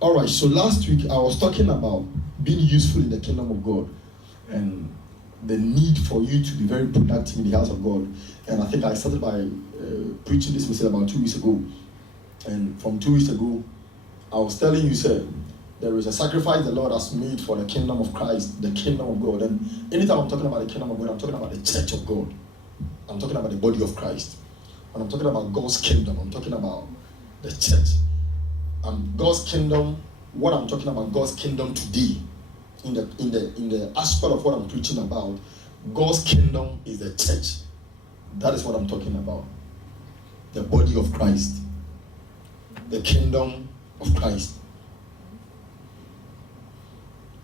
All right, so last week I was talking about being useful in the kingdom of God and the need for you to be very productive in the house of God. And I think I started by preaching this message about 2 weeks ago. And from 2 weeks ago, I was telling you, sir, there is a sacrifice the Lord has made for the kingdom of Christ, the kingdom of God. And anytime I'm talking about the kingdom of God, I'm talking about the church of God. I'm talking about the body of Christ. When I'm talking about God's kingdom, I'm talking about the church. God's kingdom, what I'm talking about, God's kingdom today, in the aspect of what I'm preaching about, God's kingdom is the church. That is what I'm talking about. The body of Christ. The kingdom of Christ.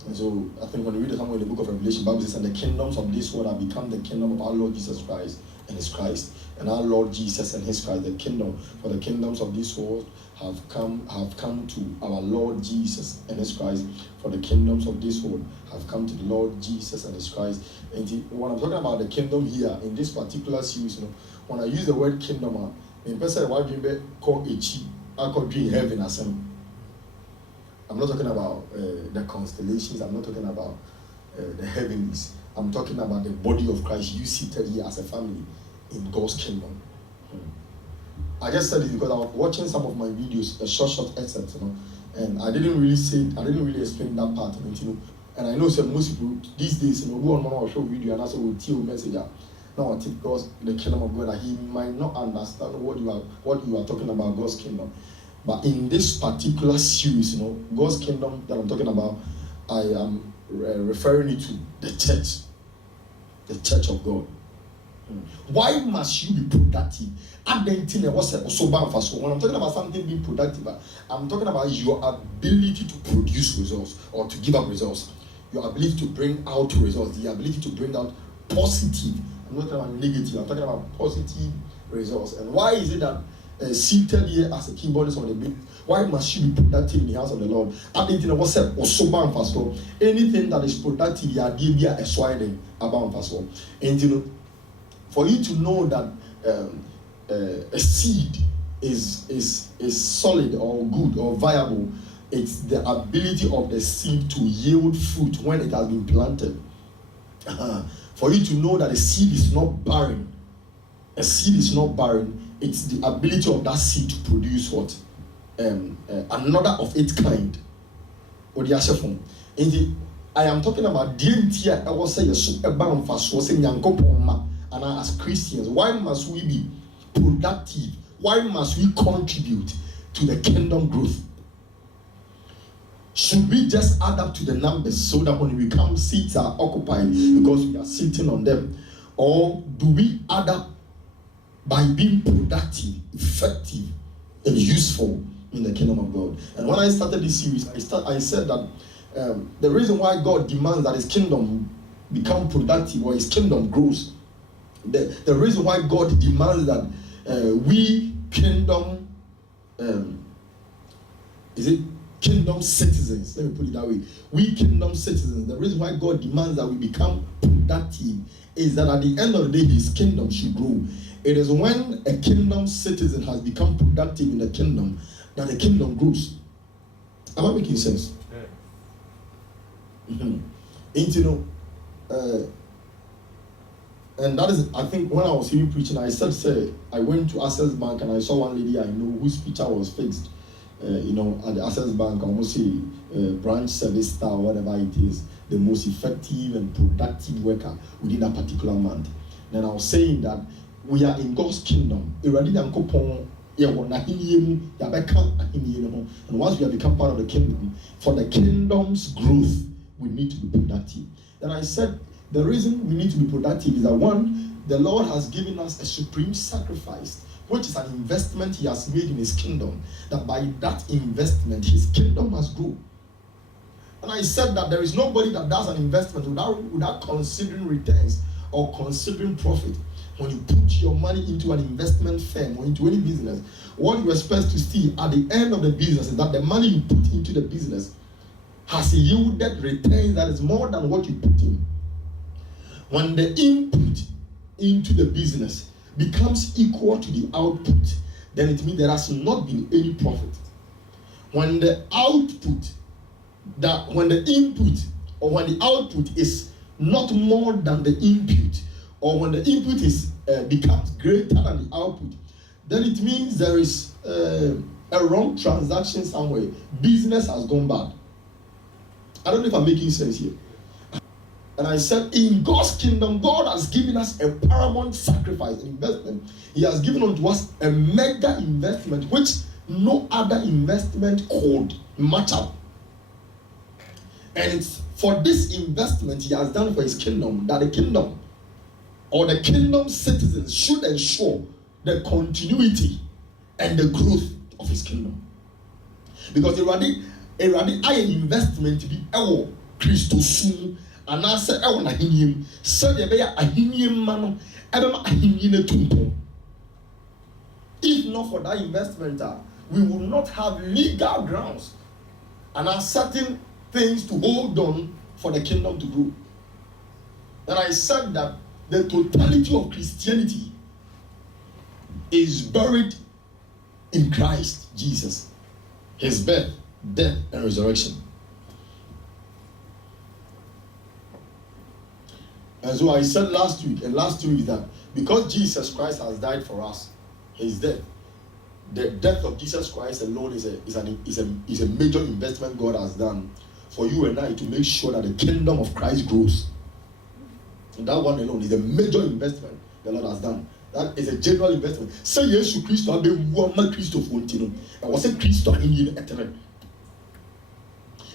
And so I think when we read somewhere in the book of Revelation, the Bible says, and the kingdoms of this world have become the kingdom of our Lord Jesus Christ and his Christ. And our Lord Jesus and his Christ, the kingdom, for the kingdoms of this world have come to our Lord Jesus and his Christ. For the kingdoms of this world have come to the Lord Jesus and his Christ. And when I'm talking about the kingdom here, in this particular series, when I use the word kingdom, in person, why do you call it I could be in heaven as I'm not talking about the constellations. I'm not talking about the heavens. I'm talking about the body of Christ. You seated here as a family in God's kingdom. I just said it because I was watching some of my videos, a short excerpt, and I didn't really explain that part, And I know some most people these days, go on one show video and also will tell message. Now I think God's the kingdom of God, that he might not understand what you are talking about, God's kingdom. But in this particular series, God's kingdom that I'm talking about, I am referring it to the church of God. Why must you be productive? When I'm talking about something being productive, I'm talking about your ability to produce results or to give up results, your ability to bring out results, the ability to bring out positive. I'm not talking about negative, I'm talking about positive results. And why is it that seated here as a keyboardist on the beat, why must you be productive in the house of the Lord? Anything that is productive, you are giving a swiding about us. And for you to know that a seed is solid or good or viable, it's the ability of the seed to yield fruit when it has been planted. For you to know that a seed is not barren, it's the ability of that seed to produce what? Another of its kind. I am talking about DNT. I was saying and as Christians, why must we be productive? Why must we contribute to the kingdom growth? Should we just add up to the numbers so that when we come, seats are occupied because we are sitting on them? Or do we add up by being productive, effective, and useful in the kingdom of God? And when I started this series, I said that the reason why God demands that his kingdom become productive or his kingdom grows, the reason why God demands that we kingdom kingdom citizens, let me put it that way, we kingdom citizens, the reason why God demands that we become productive is that at the end of the day, his kingdom should grow. It is when a kingdom citizen has become productive in the kingdom that the kingdom grows. Am I making sense? Yeah. And that is, I think, when I was hearing preaching, I said, I went to Access Bank and I saw one lady I know whose picture was fixed, at the Access Bank, I almost say branch service star, whatever it is, the most effective and productive worker within that particular month. Then I was saying that we are in God's kingdom. And once we have become part of the kingdom, for the kingdom's growth, we need to be productive. Then I said, the reason we need to be productive is that, one, the Lord has given us a supreme sacrifice, which is an investment he has made in his kingdom, that by that investment, his kingdom must grow. And I said that there is nobody that does an investment without considering returns or considering profit. When you put your money into an investment firm or into any business, what you expect to see at the end of the business is that the money you put into the business has yielded returns that is more than what you put in. When the input into the business becomes equal to the output, then it means there has not been any profit. when the input or when the output is not more than the input, or when the input is becomes greater than the output, then it means there is a wrong transaction somewhere. Business has gone bad. I don't know if I'm making sense here. And I said, in God's kingdom, God has given us a paramount sacrifice, investment. He has given unto us a mega investment which no other investment could match up. And it's for this investment he has done for his kingdom that the kingdom or the kingdom citizens should ensure the continuity and the growth of his kingdom. Because already investment be ewo Christo soon and I say ewo na hinium said the beya ahinium mano ebema ahinine tumpo. If not for that investment, we will not have legal grounds and are certain things to hold on for the kingdom to grow. And I said that the totality of Christianity is buried in Christ Jesus, his birth, death, and resurrection. And so I said last week and last 2 weeks that because Jesus Christ has died for us, his death, the death of Jesus Christ alone is a major investment God has done for you and I to make sure that the kingdom of Christ grows. And that one alone is a major investment the Lord has done. That is a general investment. Say yes to Christ, I be woman Christ of Fontino. I was a Christ in you eternal.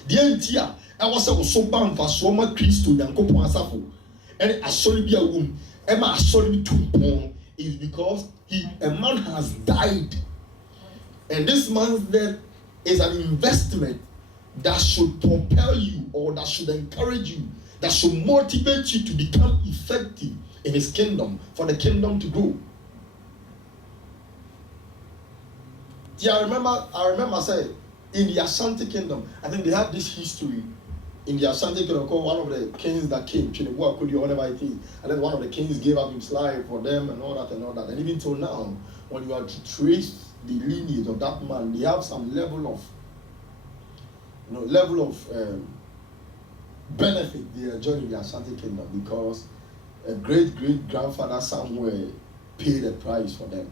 The entire I was so bound for so much Christ to Yanko Safo. And I saw be a womb. Emma saw me to is because a man has died. And this man's death is an investment that should propel you or that should encourage you, that should motivate you to become effective in his kingdom, for the kingdom to grow. Yeah, I remember saying in the Ashanti kingdom, I think they have this history in the Ashanti kingdom called one of the kings that came, Chinebua or whatever it is, and then one of the kings gave up his life for them and all that and all that. And even till now, when you are to trace the lineage of that man, they have some level of benefit they enjoy in the Ashanti kingdom because a great grandfather somewhere paid a price for them,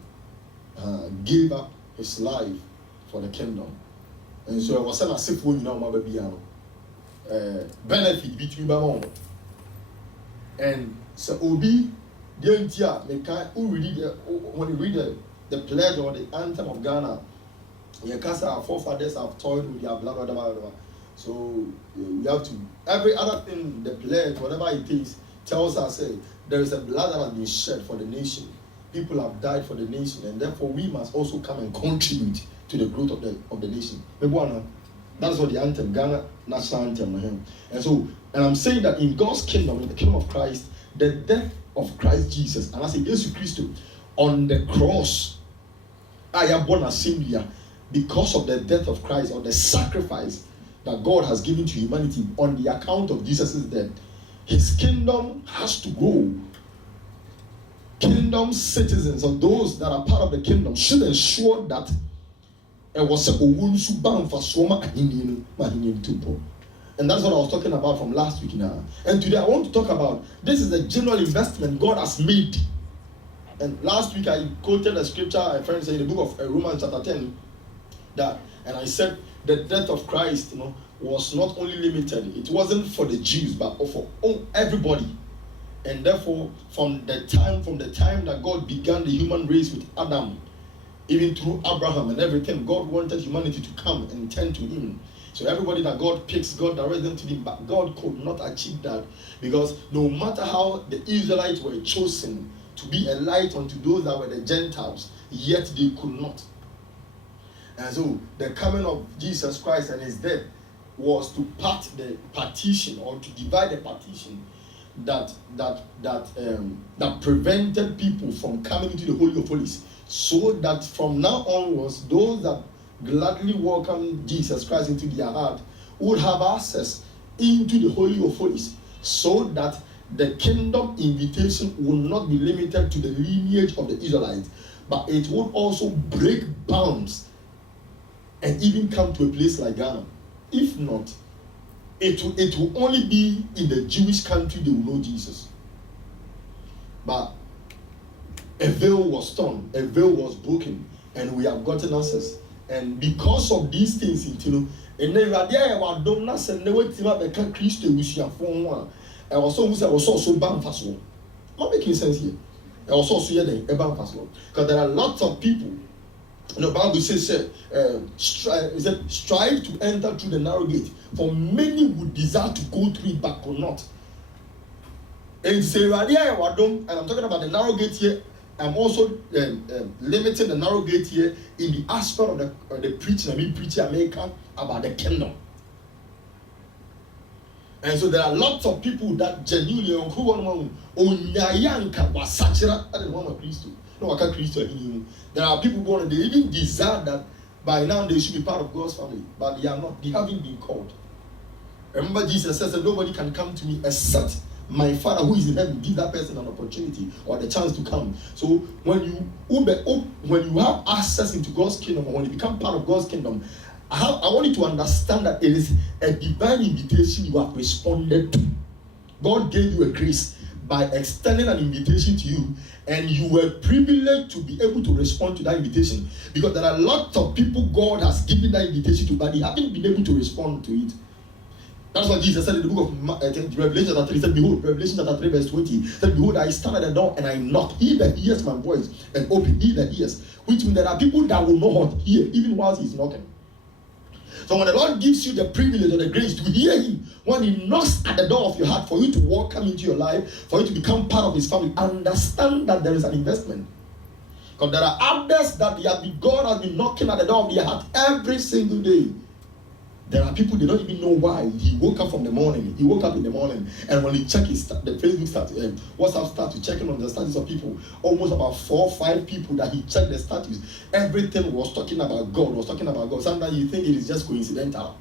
gave up his life for the kingdom. And so I was saying as if we know my baby benefit between them. And so Obi the entire when you read the pledge or the anthem of Ghana, our forefathers have toiled with their blood, whatever. So we have to, every other thing, the pledge, whatever it is, tells us there is a blood that has been shed for the nation. People have died for the nation, and therefore we must also come and contribute to the growth of the nation. That's what the anthem, Ghana national anthem. And I'm saying that in God's kingdom, in the kingdom of Christ, the death of Christ Jesus, and I say Jesus Christ on the cross, I am born a sinner because of the death of Christ, or the sacrifice that God has given to humanity on the account of Jesus' death. His kingdom has to grow. Kingdom citizens, or those that are part of the kingdom, should ensure that and that's what I was talking about from last week now. And today I want to talk about, this is the general investment God has made. And last week I quoted a scripture, a friend said in the book of Romans chapter 10, that, and I said the death of Christ, was not only limited, it wasn't for the Jews, but for everybody. And therefore, from the time that God began the human race with Adam, even through Abraham and everything, God wanted humanity to come and turn to him. So everybody that God picks, God directs them to him, but God could not achieve that, because no matter how the Israelites were chosen to be a light unto those that were the Gentiles, yet they could not. And so the coming of Jesus Christ and his death was to part the partition, or to divide the partition that prevented people from coming into the Holy of Holies, so that from now onwards, those that gladly welcome Jesus Christ into their heart would have access into the Holy of Holies, so that the kingdom invitation will not be limited to the lineage of the Israelites, but it would also break bounds and even come to a place like Ghana. If not, it will only be in the Jewish country they will know Jesus. But a veil was torn, a veil was broken, and we have gotten access. And because of these things, and then I don't know, and never become Christian, we shall form one. I was also bound fast. Not making sense here. I was also here a bound fast because there are lots of people. The Bible says, strive to enter through the narrow gate. For many would desire to go through it, but could not. And say, and I'm talking about the narrow gate here. I'm also limiting the narrow gate here in the aspect of the preaching. Preaching America about the kingdom. And so there are lots of people that genuinely there are people born, they even desire that by now they should be part of God's family, but they are not. They haven't been called. Remember, Jesus says that nobody can come to me except my Father who is in heaven give that person an opportunity or the chance to come. So when you have access into God's kingdom, or when you become part of God's kingdom, I want you to understand that it is a divine invitation you have responded to. God gave you a grace by extending an invitation to you, and you were privileged to be able to respond to that invitation, because there are lots of people God has given that invitation to, but they haven't been able to respond to it. That's what Jesus said in the book of Revelation chapter 3. He said, behold, Revelation chapter 3 verse 20. He said, behold, I stand at the door and I knock. He that hears my voice and open, he that hears. Which means there are people that will not hear even whilst he's knocking. So when the Lord gives you the privilege or the grace to hear him, when he knocks at the door of your heart for you to welcome into your life, for you to become part of his family, understand that there is an investment. Because there are others that God has been knocking at the door of their heart every single day. There are people, they don't even know why. He woke up in the morning, and when he checked the Facebook status, WhatsApp status, checking on the status of people, almost about 4 or 5 people that he checked the status, everything was talking about God, Sometimes you think it is just coincidental.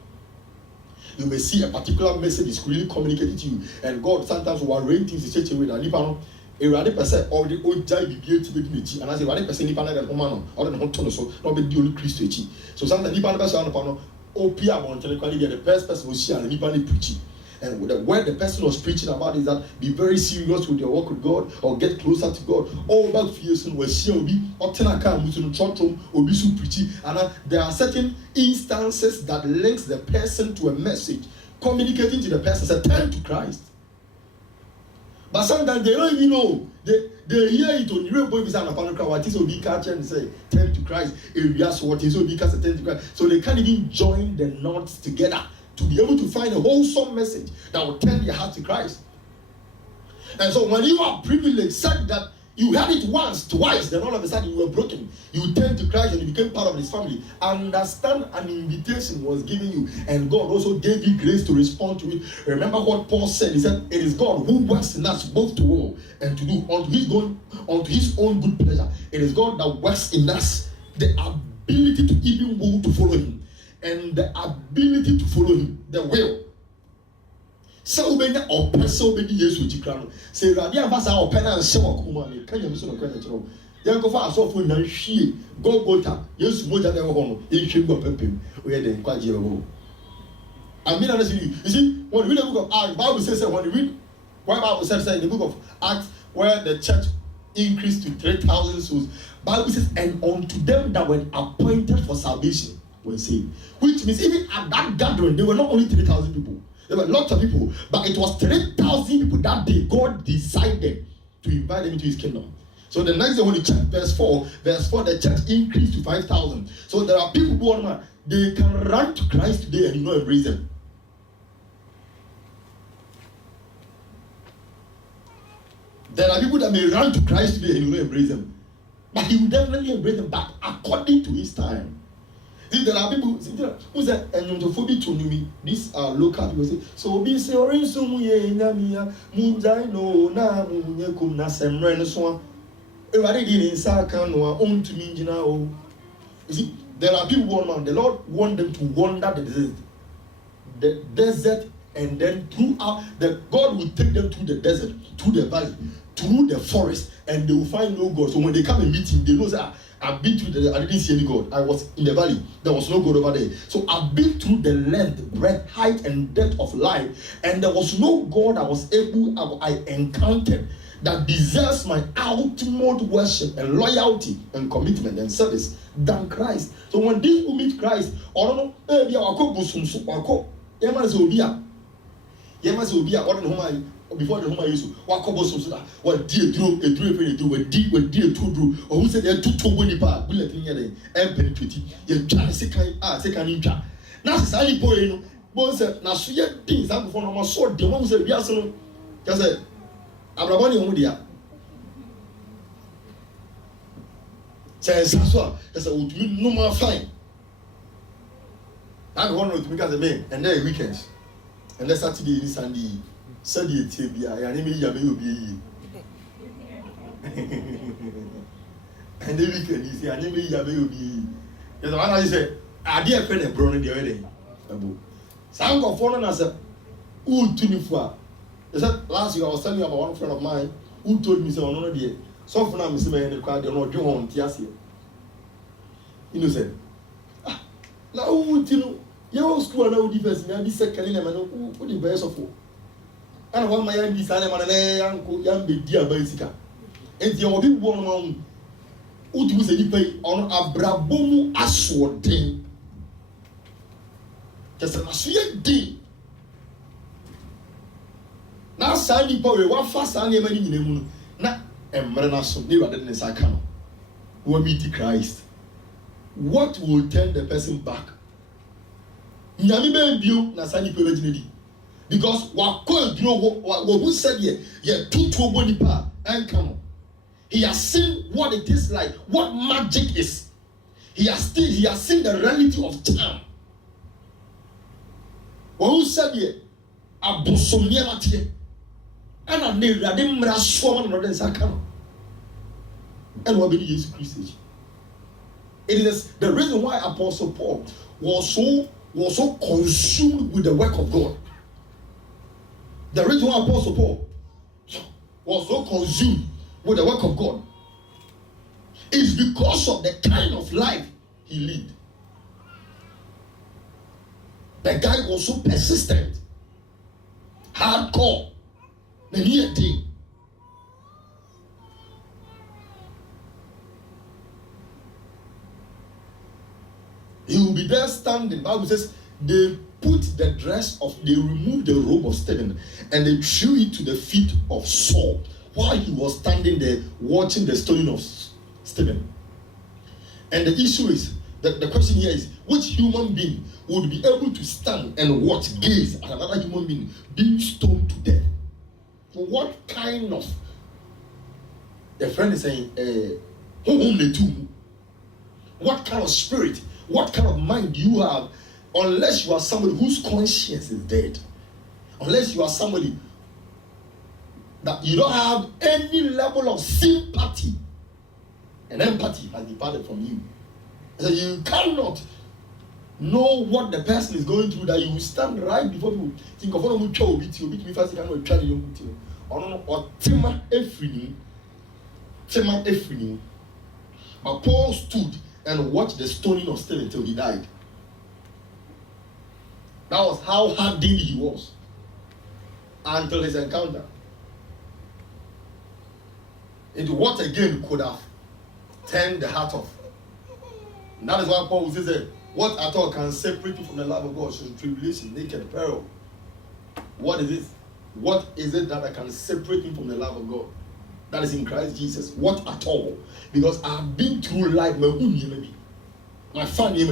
You may see a particular message is really communicated to you, and God sometimes will arrange things in such a way that a person or the old guy be beauty, and as a person, or the so not be the only Christ. So sometimes the first person was sharing and preaching. And the word the person was preaching about is that be very serious with your work with God, or get closer to God. All about fears was sharing or preaching. And there are certain instances that links the person to a message, communicating to the person, say, turn to Christ. But sometimes they don't even know. They hear it on the radio, what is Obi catch and say, turn to Christ. Areas what is Obi catch, turn to Christ. So they can't even join the knots together to be able to find a wholesome message that will turn their heart to Christ. And so when you are privileged, said that you had it once, twice, then all of a sudden you were broken. You turned to Christ and you became part of his family. Understand, an invitation was given you, and God also gave you grace to respond to it. Remember what Paul said. He said, it is God who works in us both to will and to do unto his own good pleasure. It is God that works in us the ability to even will to follow him, and the ability to follow him, the will. So many or person many years with you. Say, Radia Vasa or Penna and Sawa Kumani, can you miss on a credit? Young of us off with Nanshi, go Gota, yes, more than ever home, in Shingo Pepim, where they inquire. I mean, honestly, you see, when we read the book of Acts, Bible says that when you read, why Bible says in the book of Acts, where the church increased to 3,000 souls, Bible says, and unto them that were appointed for salvation were saved. Which means even at that gathering, there were not only 3,000 people. There were lots of people, but it was 3,000 people that day. God decided to invite them into his kingdom. So the next day when you check verse 4, the church increased to 5,000. So there are people who they can run to Christ today and you know embrace them. There are people that may run to Christ today and you know embrace them. But he will definitely embrace them back according to his time. See, there are people who say, and to me, these are local people say, so be sorry, so Namia, Munzai no, na Munyakum, Nasemren, so on. Everybody in Sakan or own to me now. You see, there are people who the Lord want them to wander the desert, and then throughout God will take them through the desert, through the valley, through the forest, and they will find no God. So when they come and meet him, they know that I've been through I didn't see any God. I was in the valley. There was no God over there. So I've been through the length, breadth, height, and depth of life, and there was no God I encountered that deserves my ultimate worship and loyalty and commitment and service than Christ. So when these people meet Christ, or no, before the home use wakobo so that what die duro we die to duro or who said they to woni pa bullet in here and penetrate you try second ntwa na say boy no bo say na so ye things am for no so de mo say biase no just say abraboni omu dia say so say utumi no ma fine I don't know to make as a man and then weekends and then Saturday and Sunday said the TBI, and maybe you be and then we can see, and maybe you be. There's one I said, I did a friend of Brown the other day. Some of foreign as a who 24. They said last year I was telling you about one friend of mine who told me so on day. So for now, Mr. Man, the crowd, they're not doing on Tiasia. You said, now who you know, school no difference, and this second in a man who the best of all. And one my young son and young dear bicycle. And the old woman who was a pay on a brabomu asword day. Just a sweet day. Now, Sandy Power, what fast and money in the moon. Not a marinaso never than a sacano. Who meet Christ. What will turn the person back? Yami Baby, Nasani Pellegrini. Because what who said two body power and come on. He has seen what it is like, what magic is. He has seen the reality of time. Who said Abosomia Matie and I knew that they must swarm on the Sakano. And what be Jesus Christ? It is the reason why Apostle Paul was so consumed with the work of God. The reason why Apostle Paul was so consumed with the work of God is because of the kind of life he lived. The guy was so persistent, hardcore, and he had thing. He will be there standing. The Bible says they removed the robe of Stephen and they threw it to the feet of Saul while he was standing there watching the stoning of Stephen. And the issue is, the question here is, which human being would be able to stand and watch, gaze at another human being being stoned to death? What kind of, the friend is saying, what kind of spirit, what kind of mind do you have? Unless you are somebody whose conscience is dead, unless you are somebody that you don't have any level of sympathy and empathy has departed from you, so you cannot know what the person is going through, that you will stand right before people. Think of one who beat me first, you cannot try to or Tima Ephraim. But Paul stood and watched the stoning of Stephen until he died. That was how hardened he was until his encounter. Into what again could have turned the heart off. And that is why Paul says that what at all can separate you from the love of God? So tribulation, naked, peril. What is this? What is it that can separate me from the love of God? That is in Christ Jesus. What at all? Because I've been through life, my family.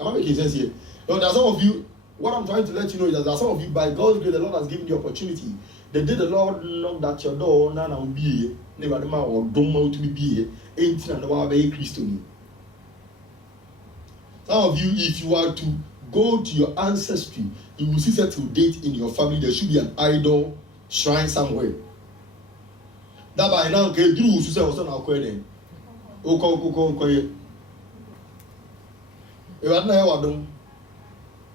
Am I making sense here? Now, there are some of you, what I'm trying to let you know is that there are some of you, by God's grace, the Lord has given you the opportunity. The day the Lord knocked at your door, now will be here. Never mind, or don't want to be here. Ain't no way Christian. Some of you, if you are to go to your ancestry, you will see that to date in your family, there should be an idol shrine somewhere. That by now, okay, Drew was not acquainted. Okay. If I know what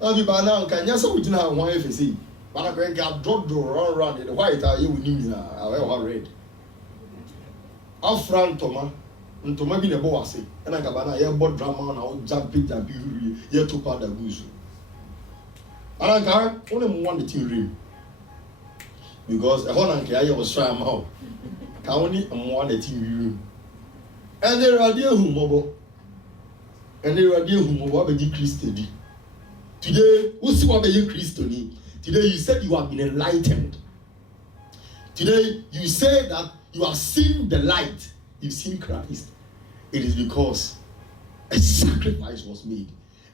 I'll be by now, can you say we didn't have one FSC? But I can get draw around in the white, I will need I red. Up front, Thomas, ntoma bi na ɛbɔ wase ɛna nkaba na yɛbɔ drama na ɔjampi yɛto powder gu so ananka wɔn mu wɔn de ti real because ɛhɔ na nka ayɛ ɔsoro ama o ka wɔn ni mmoa de ti real ɛnna ɛwurade ehu mɔbɔ abɛgye kristo di today wosi wa abɛyɛ kristo ni today you said you have been enlightened today you say that you have seen the light, you've seen Christ. It is because a sacrifice was made,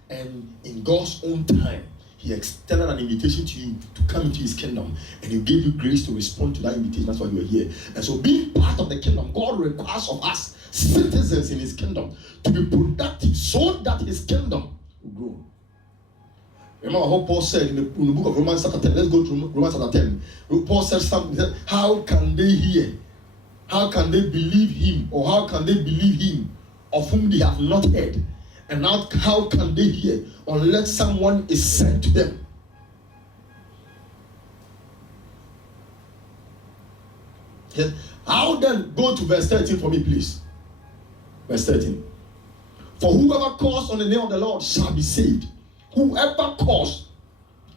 and in God's own time He extended an invitation to you to come into His kingdom, and He gave you grace to respond to that invitation. That's why you are here. And so being part of the kingdom, God requires of us, citizens in His kingdom, to be productive so that His kingdom will grow. Remember what Paul said in the book of Romans chapter 10. Let's go to Romans chapter 10. Paul said something. He said, how can they hear? How can they believe Him? Or how can they believe Him of whom they have not heard? And now how can they hear unless someone is sent to them? Yes. How then, go to verse 13 for me, please. Verse 13. For whoever calls on the name of the Lord shall be saved. Whoever calls.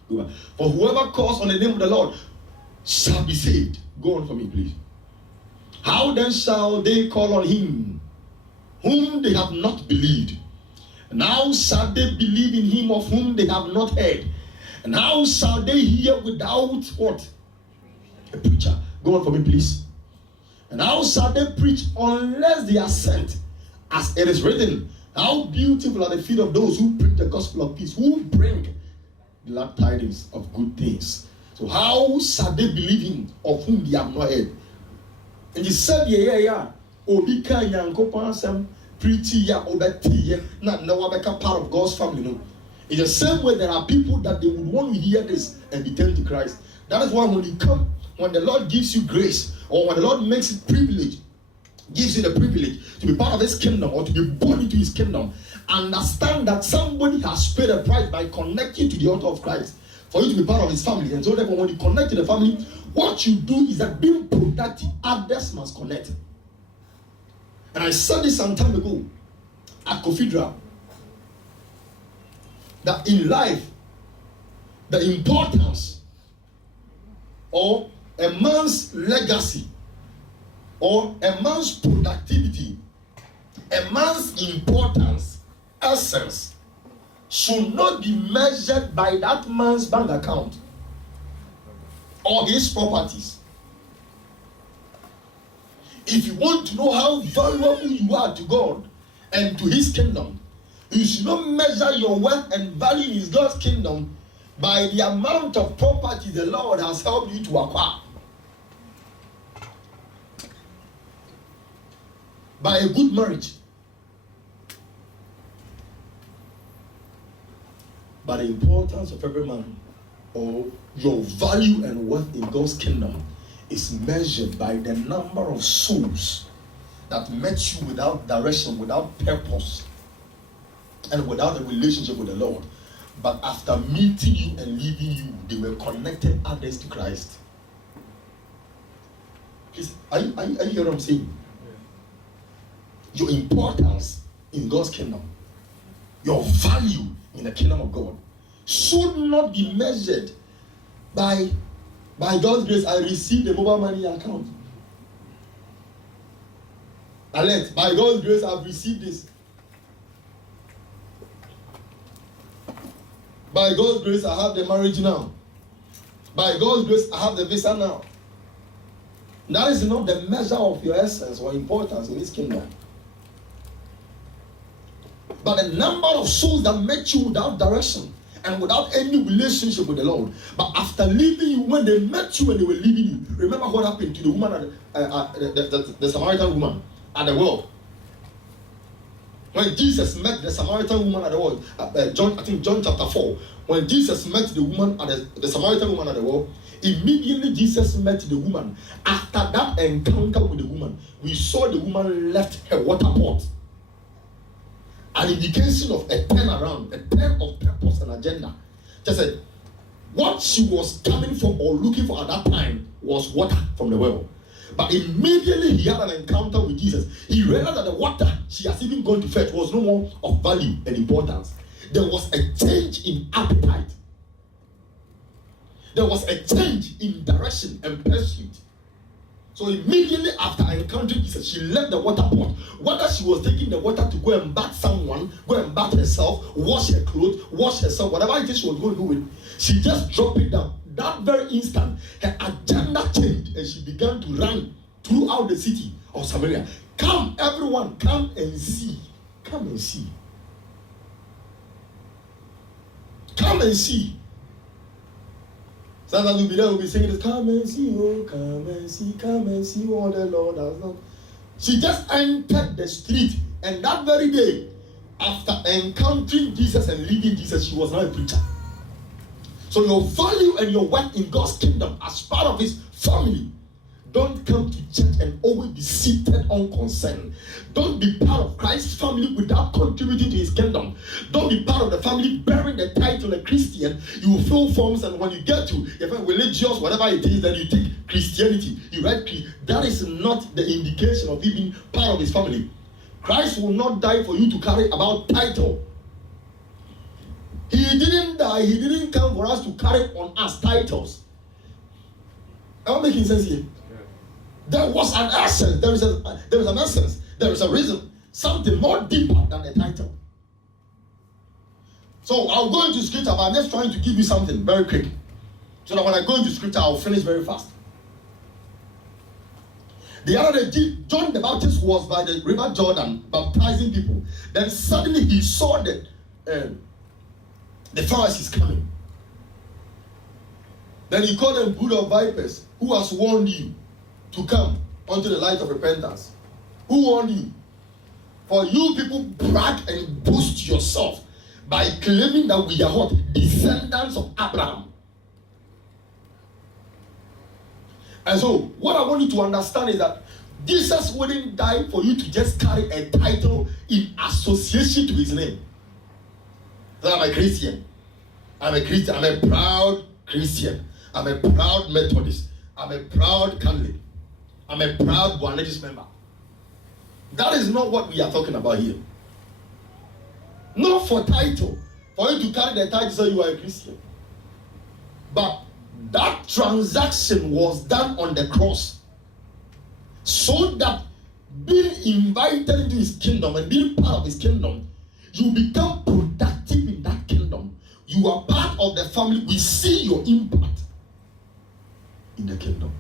For whoever calls on the name of the Lord shall be saved. Go on for me, please. How then shall they call on Him whom they have not believed? And how shall they believe in Him of whom they have not heard? And how shall they hear without what? A preacher. Go on for me, please. And how shall they preach unless they are sent? As it is written, how beautiful are the feet of those who preach the gospel of peace, who bring glad tidings of good things. So how shall they believe Him of whom they have not heard? And you said, yeah. Obi ka Nyankopon asem preach ya obeti na wabeka part of God's family. No. In the same way, there are people that they would want to hear this and be turned to Christ. That is why when you come, when the Lord gives you grace, or when the Lord makes it privilege, gives you the privilege to be part of His kingdom or to be born into His kingdom, understand that somebody has paid a price by connecting to the altar of Christ for you to be part of His family. And so therefore, when you connect to the family, what you do is that being productive, others must connect. And I said this some time ago at Cathedral, that in life, the importance or a man's legacy or a man's productivity, a man's importance, essence, should not be measured by that man's bank account or his properties. If you want to know how valuable you are to God and to His kingdom, you should not measure your wealth and value in God's kingdom by the amount of property the Lord has helped you to acquire. By a good marriage. But the importance of every man, or your value and worth in God's kingdom, is measured by the number of souls that met you without direction, without purpose, and without a relationship with the Lord. But after meeting you and leaving you, they were connected others to Christ. Please, are you hearing what I'm saying? Your importance in God's kingdom, your value in the kingdom of God, should not be measured by God's grace. I received a mobile money account. Alert, by God's grace, I've received this. By God's grace, I have the marriage now. By God's grace, I have the visa now. That is not the measure of your essence or importance in His kingdom. But the number of souls that met you without direction and without any relationship with the Lord. But after leaving you, when they met you and they were leaving you, remember what happened to the woman, the Samaritan woman at the well. When Jesus met the Samaritan woman at the well, John chapter 4, when Jesus met the woman at the Samaritan woman at the well, immediately Jesus met the woman. After that encounter with the woman, we saw the woman left her water pot. An indication of a turnaround, a turn of purpose and agenda. Just said, what she was coming for or looking for at that time was water from the well. But immediately he had an encounter with Jesus. He realized that the water she has even gone to fetch was no more of value and importance. There was a change in appetite. There was a change in direction and pursuit. So immediately after encountering Jesus, she left the water pot. Whether she was taking the water to go and bath someone, go and bath herself, wash her clothes, wash herself, whatever it is she was going to do with, she just dropped it down. That very instant, her agenda changed and she began to run throughout the city of Samaria. Come, everyone, come and see. Come and see. Come and see. Sometimes we'll be there, we'll be singing this, come and see, oh, come and see what the Lord has done. She just entered the street, and that very day, after encountering Jesus and leaving Jesus, she was now a preacher. So your value and your work in God's kingdom as part of his family, don't come to church and always be seated unconcerned. Don't be part of Christ's family without contributing to his kingdom. Don't be part of the family bearing the title of Christian. You will fill forms, and when you get to religious, whatever it is, then you take Christianity. You write that is not the indication of you being part of his family. Christ will not die for you to carry about title. He didn't die. He didn't come for us to carry on us titles. Am I making sense here? There was an essence. There is an essence. There is a reason. Something more deeper than the title. So I'll go into scripture, but I'm just trying to give you something very quick. So that when I go into scripture, I'll finish very fast. The other day, John the Baptist was by the river Jordan baptizing people. Then suddenly he saw the Pharisees coming. Then he called them brood of vipers. Who has warned you to come unto the light of repentance? Who warned you? For you people brag and boast yourself by claiming that we are what? Descendants of Abraham. And so, what I want you to understand is that Jesus wouldn't die for you to just carry a title in association to his name. So I'm a Christian. I'm a Christian. I'm a proud Christian. I'm a proud Methodist. I'm a proud Catholic. I'm a proud Boanerges member. That is not what we are talking about here. Not for title. For you to carry the title so you are a Christian. But that transaction was done on the cross. So that being invited into his kingdom and being part of his kingdom, you become productive in that kingdom. You are part of the family. We see your impact in the kingdom.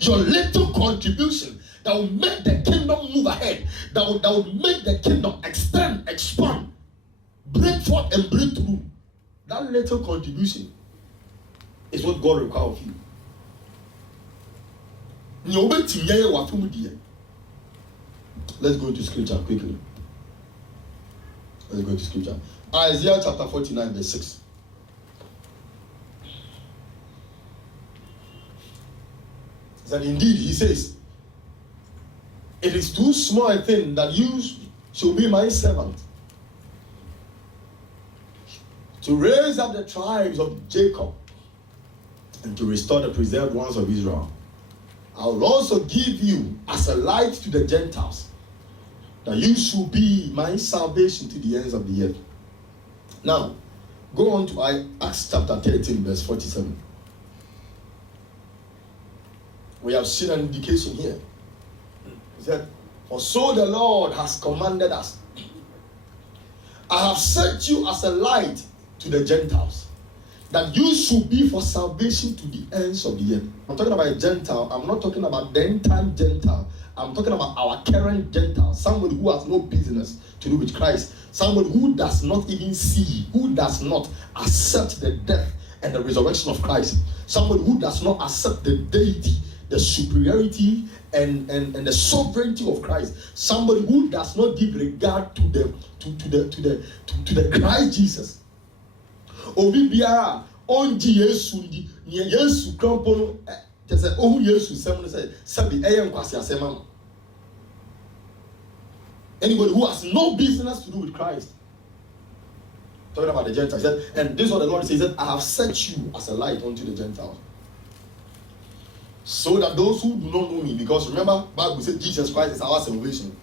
Your little contribution that will make the kingdom move ahead, that will make the kingdom extend, expand, break forth and break through. That little contribution is what God requires of you. Let's go into scripture quickly. Let's go into scripture. Isaiah chapter 49 verse 6. That indeed he says, it is too small a thing that you shall be my servant, to raise up the tribes of Jacob and to restore the preserved ones of Israel. I will also give you as a light to the Gentiles, that you should be my salvation to the ends of the earth. Now, go on to Acts chapter 13 verse 47. We have seen an indication here. He said, for so the Lord has commanded us. I have set you as a light to the Gentiles, that you should be for salvation to the ends of the earth. I'm talking about a Gentile. I'm not talking about the entire Gentile. I'm talking about our current Gentile. Somebody who has no business to do with Christ. Somebody who does not even see, who does not accept the death and the resurrection of Christ. Somebody who does not accept the deity, the superiority and the sovereignty of Christ. Somebody who does not give regard to the Christ Jesus. Obi biara onji Yesu ndi ni Yesu krampo no te se ohu Yesu sem no say sabi eye nkwase asema no. Anybody who has no business to do with Christ. Talking about the Gentiles. He said, and this is what the Lord says, that I have set you as a light unto the Gentiles. So that those who do not know me, because remember, Bible says Jesus Christ is our salvation.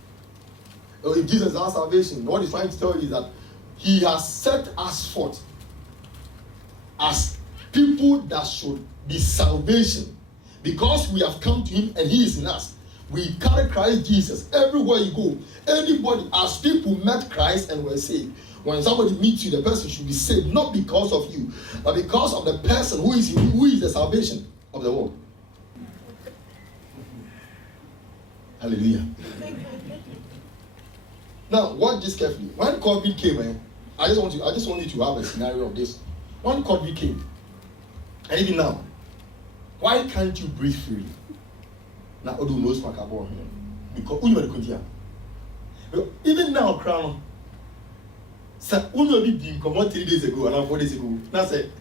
So if Jesus is our salvation, what he's trying to tell you is that he has set us forth as people that should be salvation. Because we have come to him and he is in us. We carry Christ Jesus everywhere you go. Anybody, as people met Christ and were saved. When somebody meets you, the person should be saved, not because of you, but because of the person who is the salvation of the world. Hallelujah. Now, watch this carefully. When COVID came, I just want you to have a scenario of this. When COVID came, and even now, why can't you breathe freely? Now, Odu knows my carbon because even now, crown. So, we been come 3 days ago and 4 days ago. Now, say,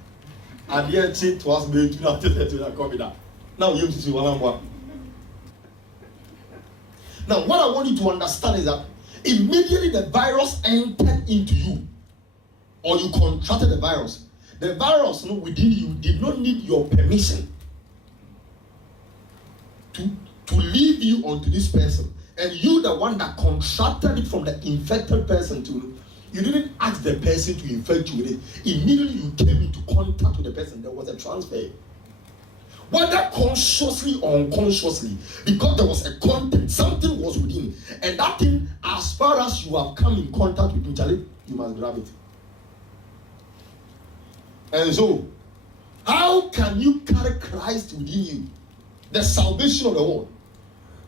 and yet, it was made to not COVID. Now, you see one and one. Now, what I want you to understand is that immediately the virus entered into you, or you contracted the virus within you did not need your permission to leave you onto this person. And you, the one that contracted it from the infected person, you didn't ask the person to infect you with it. Immediately you came into contact with the person. There was a transfer. Whether consciously or unconsciously, because there was a content, something was within. And that thing, as far as you have come in contact with it, you must grab it. And so, how can you carry Christ within you? The salvation of the world.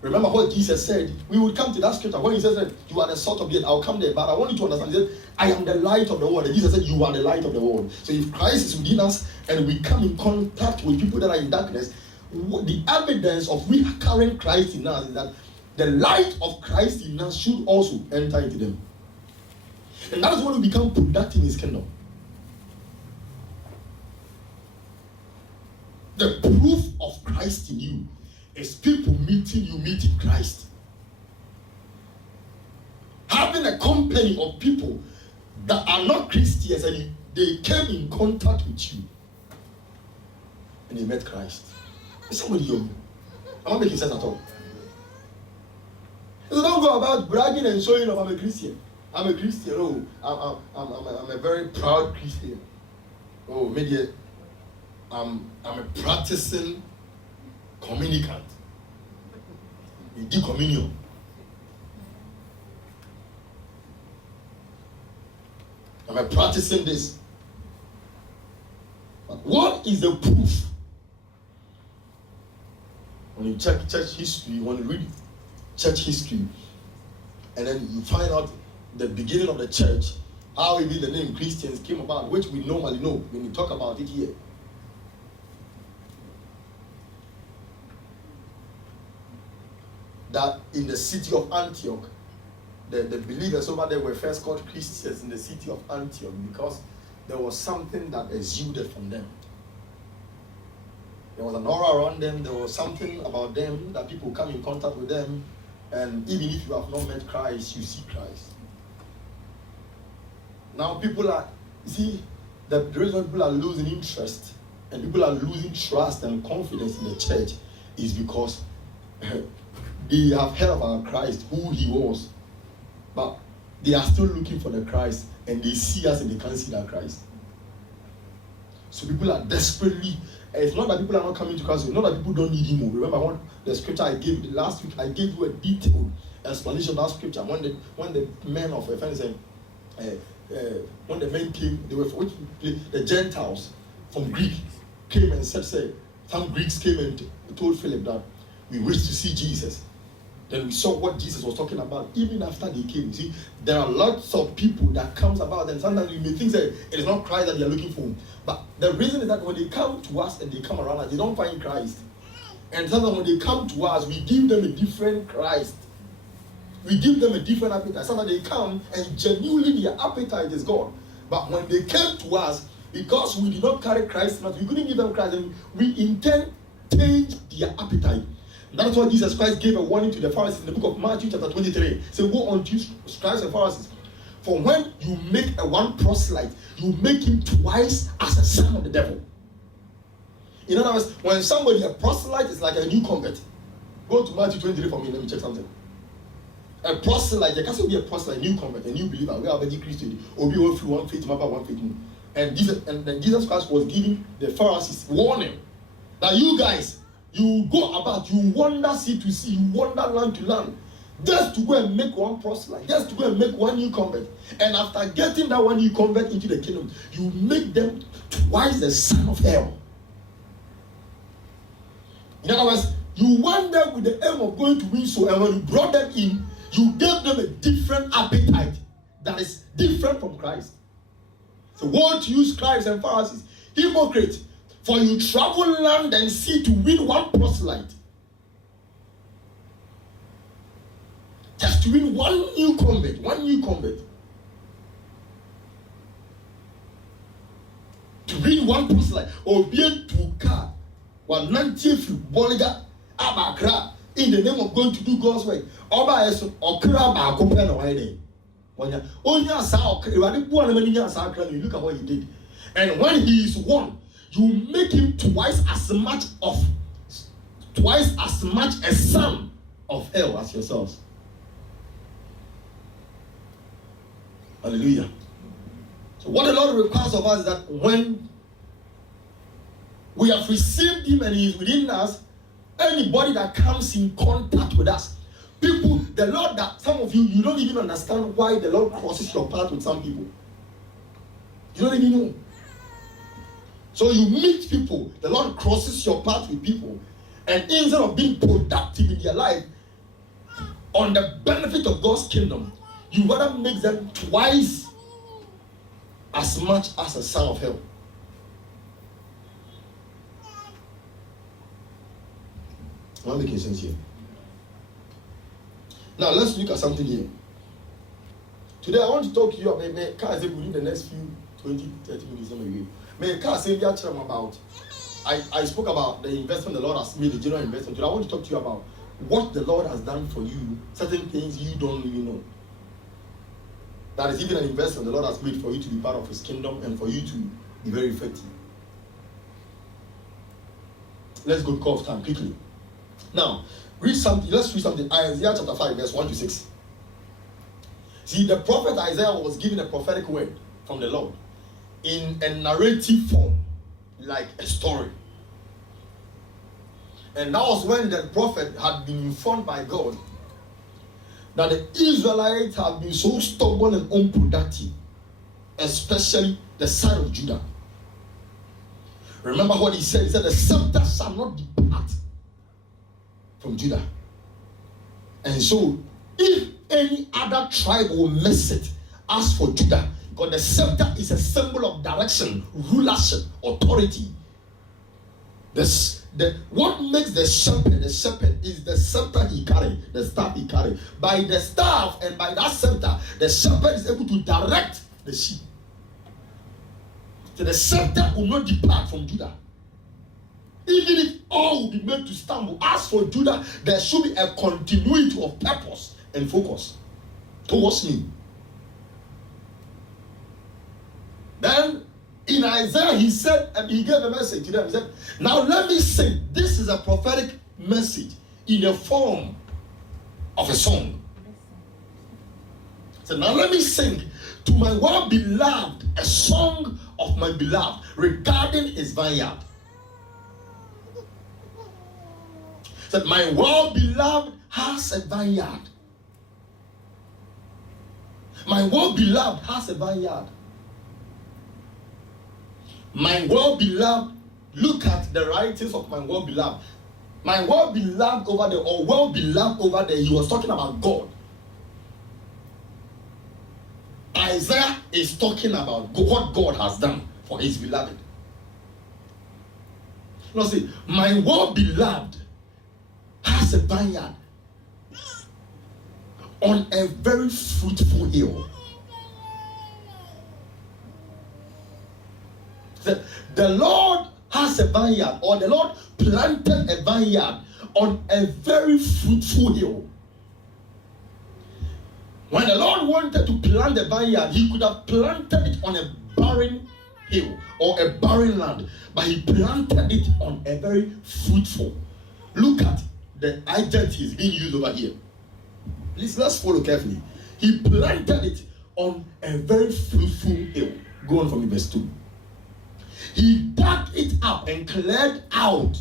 Remember what Jesus said. We will come to that scripture when he says, you are the salt of the earth. I'll come there, but I want you to understand. He said, I am the light of the world. And Jesus said, you are the light of the world. So if Christ is within us and we come in contact with people that are in darkness, the evidence of we carrying Christ in us is that the light of Christ in us should also enter into them. And that is when we become productive in his kingdom. The proof of Christ in you is people meeting you, meeting Christ. Having a company of people that are not Christians and they came in contact with you and they met Christ. Is somebody here? I'm not making sense at all. So don't go about bragging and showing off. I'm a Christian. I'm a Christian. Oh, I'm a very proud Christian. Oh, maybe I'm a practicing communicant. You do communion. Am I practicing this? But what is the proof? When you check church history, when you read church history, and then you find out the beginning of the church, how even the name Christians came about, which we normally know when we talk about it here. That in the city of Antioch, the believers over there were first called Christians in the city of Antioch because there was something that exuded from them. There was an aura around them, there was something about them that people come in contact with them, and even if you have not met Christ, you see Christ. Now people are, you see, the reason people are losing interest and people are losing trust and confidence in the church is because they have heard about Christ, who he was, but they are still looking for the Christ, and they see us and they can't see that Christ. So people are desperately, it's not that people are not coming to Christ, it's not that people don't need him. Remember the scripture I gave last week, I gave you a detailed explanation of that scripture. When the men of Ephesus said, when the men came, they were the Gentiles from Greek came and said, some Greeks came and told Philip that we wish to see Jesus. Then we saw what Jesus was talking about. Even after they came, you see, there are lots of people that comes about, and sometimes you may think that it is not Christ that they are looking for. But the reason is that when they come to us and they come around us, they don't find Christ. And sometimes when they come to us, we give them a different Christ. We give them a different appetite. Sometimes they come and genuinely their appetite is God. But when they came to us, because we did not carry Christ, we couldn't give them Christ, and we intend change their appetite. That's why Jesus Christ gave a warning to the Pharisees in the book of Matthew chapter 23. Say, woe unto you, scribes and Pharisees, for when you make one proselyte, you make him twice as a son of the devil. In other words, when somebody, a proselyte is like a new convert. Go to Matthew 23 for me, let me check something. A proselyte, there can't be a proselyte, a new convert, a new believer. We are already Christian. Obi all through one faith, one faith. And then Jesus Christ was giving the Pharisees warning that you guys, you go about, you wander sea to sea, you wander land to land, just to go and make one proselyte, just to go and make one new convert. And after getting that one new convert into the kingdom, you make them twice the son of hell. In other words, you went there with the aim of going to win soul, and when you brought them in, you gave them a different appetite that is different from Christ. So what you use Christ and Pharisees, hypocrite, for you travel land and sea to win one proselyte. Just to win one new convert, one new convert. To win one proselyte, or be a to car, 190 Boliga, Abakra, in the name of going to do God's work. Oba eso okra ba akopɛ na wayɛ den. Onya sa okra, wade bu ana mani nya sa okra, you look at what he did. And when he is one, you make him twice as much a son of hell as yourselves. Hallelujah. So what the Lord requires of us is that when we have received him and he is within us, anybody that comes in contact with us, people, the Lord, that some of you, you don't even understand why the Lord crosses your path with some people. You don't even know. So you meet people, the Lord crosses your path with people, and instead of being productive in their life on the benefit of God's kingdom, you rather make them twice as much as a son of hell. Am I making sense here? Now let's look at something here. Today I want to talk to you about within the next few 20-30 minutes. About I spoke about the investment the Lord has made, the general investment. Today I want to talk to you about what the Lord has done for you, certain things you don't really know. That is even an investment the Lord has made for you to be part of his kingdom and for you to be very effective. Let's go to time quickly. Now, read something. Let's read something. Isaiah chapter 5, verse 1 to 6. See, the prophet Isaiah was given a prophetic word from the Lord in a narrative form, like a story. And that was when the prophet had been informed by God that the Israelites have been so stubborn and unproductive, especially the side of Judah. Remember what he said? He said, the scepter shall not depart from Judah. And so, if any other tribe will miss it, as for Judah, because the scepter is a symbol of direction, rulership, authority. What makes the shepherd is the scepter he carried, the staff he carried. By the staff and by that scepter, the shepherd is able to direct the sheep. So the scepter will not depart from Judah. Even if all will be made to stumble, as for Judah, there should be a continuity of purpose and focus towards me. Then in Isaiah, he said, and he gave a message to them. He said, now let me sing. This is a prophetic message in the form of a song. He said, now let me sing to my well-beloved a song of my beloved regarding his vineyard. He said, my well-beloved has a vineyard. My well-beloved has a vineyard. My well-beloved, look at the writings of my well-beloved. My well-beloved over there, or well-beloved over there, he was talking about God. Isaiah is talking about what God has done for his beloved. Now see, my well-beloved has a vineyard on a very fruitful hill. The Lord has a vineyard, or the Lord planted a vineyard on a very fruitful hill. When the Lord wanted to plant the vineyard, he could have planted it on a barren hill or a barren land, but he planted it on a very fruitful. Look at the adjectives being used over here. Please, let's follow carefully. He planted it on a very fruitful hill. Go on from verse 2. He dug it up and cleared out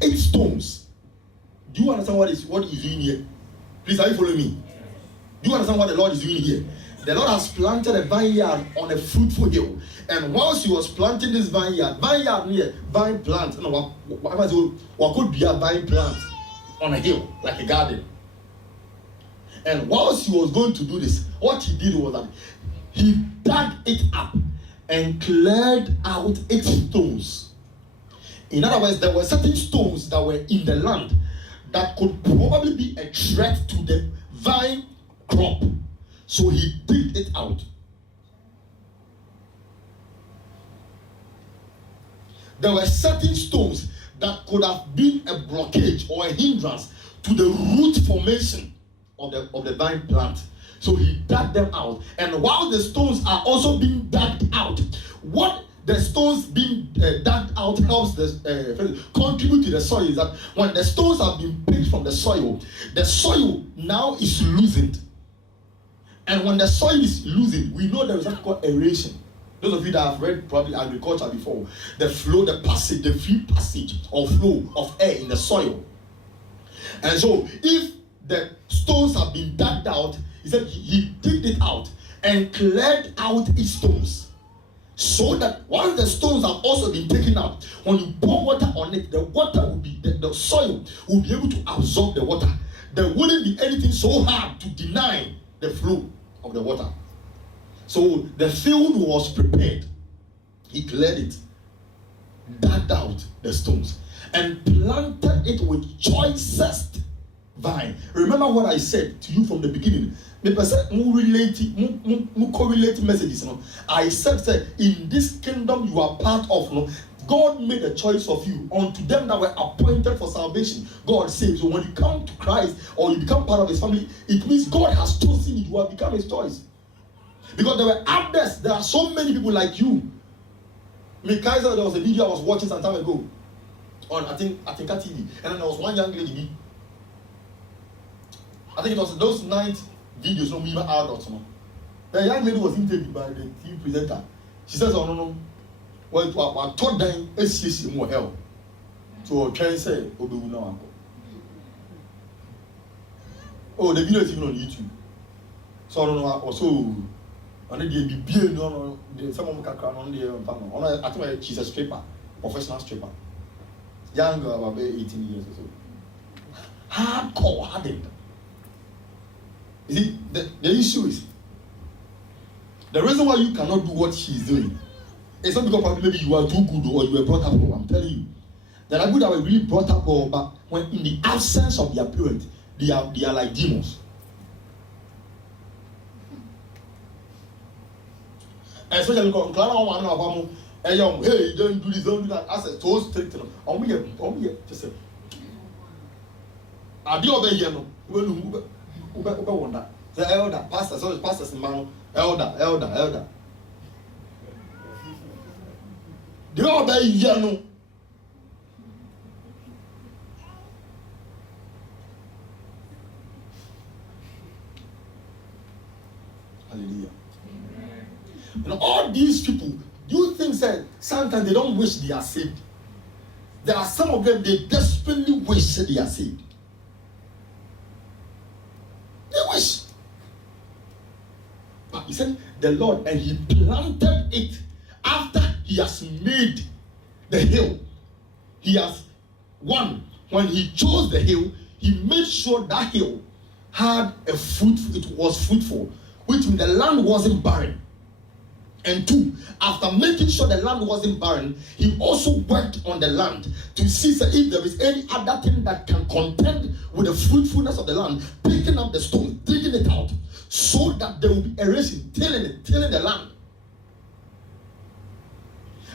8 stones. Do you understand what he's doing here? Please, are you following me? Do you understand what the Lord is doing here? The Lord has planted a vineyard on a fruitful hill. And whilst he was planting this vineyard near vine plant, what could be a vine plant on a hill, like a garden. And whilst he was going to do this, what he did was that he dug it up and cleared out 8 stones. In other words, there were certain stones that were in the land that could probably be a threat to the vine crop. So he digged it out. There were certain stones that could have been a blockage or a hindrance to the root formation of the vine plant. So he dug them out. And while the stones are also being dug out, what the stones being dug out helps contribute to the soil is that when the stones have been picked from the soil now is loosened. And when the soil is loosened, we know there is something called aeration. Those of you that have read probably agriculture before, the free passage or flow of air in the soil. And so if the stones have been dug out, he said he digged it out and cleared out its stones. So that once the stones have also been taken out, when you pour water on it, the water will be, the soil will be able to absorb the water. There wouldn't be anything so hard to deny the flow of the water. So the field was prepared. He cleared it, dug out the stones, and planted it with choicest vine. Remember what I said to you from the beginning. Correlate messages. I said, in this kingdom you are part of. God made a choice of you unto them that were appointed for salvation. God saves. So when you come to Christ or you become part of his family, it means God has chosen you. You have become his choice. Because there were others. There are so many people like you. Kaiser, there was a video I was watching some time ago on I think TV, and then there was one young lady. I think it was those night videos, no, we were adults. The young lady was interviewed by the TV presenter. She says, "Oh no. Well, I told them it's more help." So try and say, "Oh, the video is even on YouTube." So I don't know. Also, I need to be no. Someone can cry on the. I think she's a stripper, professional stripper, young girl, about 18 years or so. Hardcore, hardened. You see, the issue is the reason why you cannot do what she's doing. It's not because probably maybe you are too good or you were brought up wrong. I'm telling you. There are people that were really brought up wrong, but when in the absence of their parents, they are like demons. And especially because hey, don't do this, don't do that. I said, so strict. I'm here. Just say, I do obey you. Ube wonder. The elder, pastor, so pastors in man, elder. The other yano. Hallelujah. All these people, do you think that sometimes they don't wish they are saved? There are some of them, they desperately wish they are saved. They wish. But he said, the Lord, and he planted it after he has made the hill. He has when he chose the hill, he made sure that hill had a fruit, it was fruitful, which means the land wasn't barren. And 2, after making sure the land wasn't barren, he also worked on the land to see if there is any other thing that can contend with the fruitfulness of the land, picking up the stones, digging it out, so that there will be aeration, tilling the land.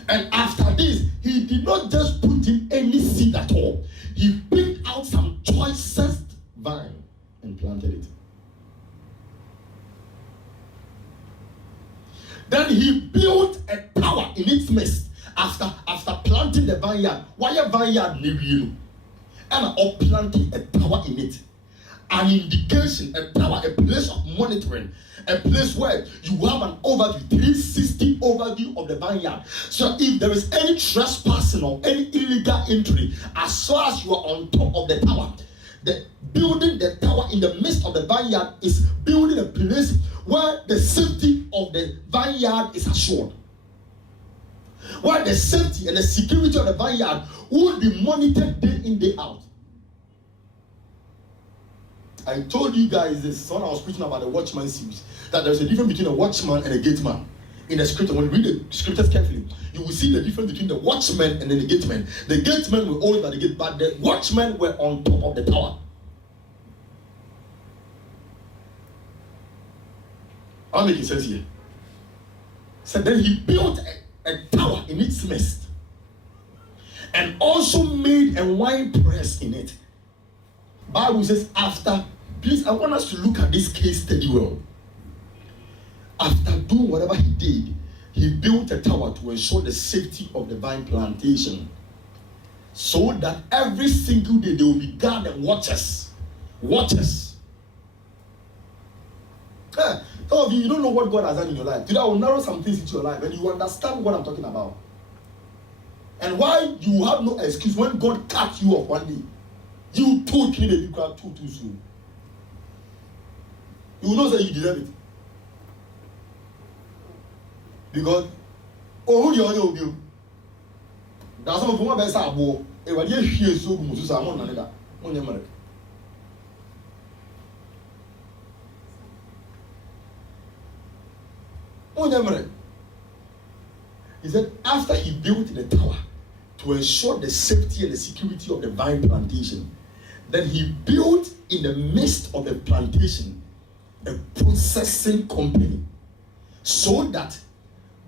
And after this, he did not just put in any seed at all. He picked out some choicest vine and planted it. Then he built a tower its midst, after planting the vineyard, why a vineyard near and or planting a tower in it, an indication, a tower, a place of monitoring, a place where you have an overview, 360 overview of the vineyard. So if there is any trespassing or any illegal entry, as far as you are on top of the tower, the building the tower in the midst of the vineyard is building a place where the safety of the vineyard is assured, where the safety and the security of the vineyard will be monitored day in, day out. I told you guys this when I was preaching about the watchman series, that there's a difference between a watchman and a gateman. In the scripture, when you read the scriptures carefully, you will see the difference between the watchman and then the gateman. The gatemen were always by the gate, but the watchmen were on top of the tower. I'm making sense here. So then he built a tower in its midst, and also made a wine press in it. Bible says after, please, I want us to look at this case study well. After doing whatever he did, he built a tower to ensure the safety of the vine plantation, so that every single day there will be guard and watchers. Some of you don't know what God has done in your life. Today I will narrow some things into your life and you understand what I'm talking about. And why you have no excuse when God cut you off one day. You totally the you cry too soon. You will not say you deserve it. Because who the other of you? That's some of my best abo. E wa dey hwie so gu musu sa mo nane da. Mo nye mare. He said after he built the tower to ensure the safety and the security of the vine plantation, then he built in the midst of the plantation a processing company, so that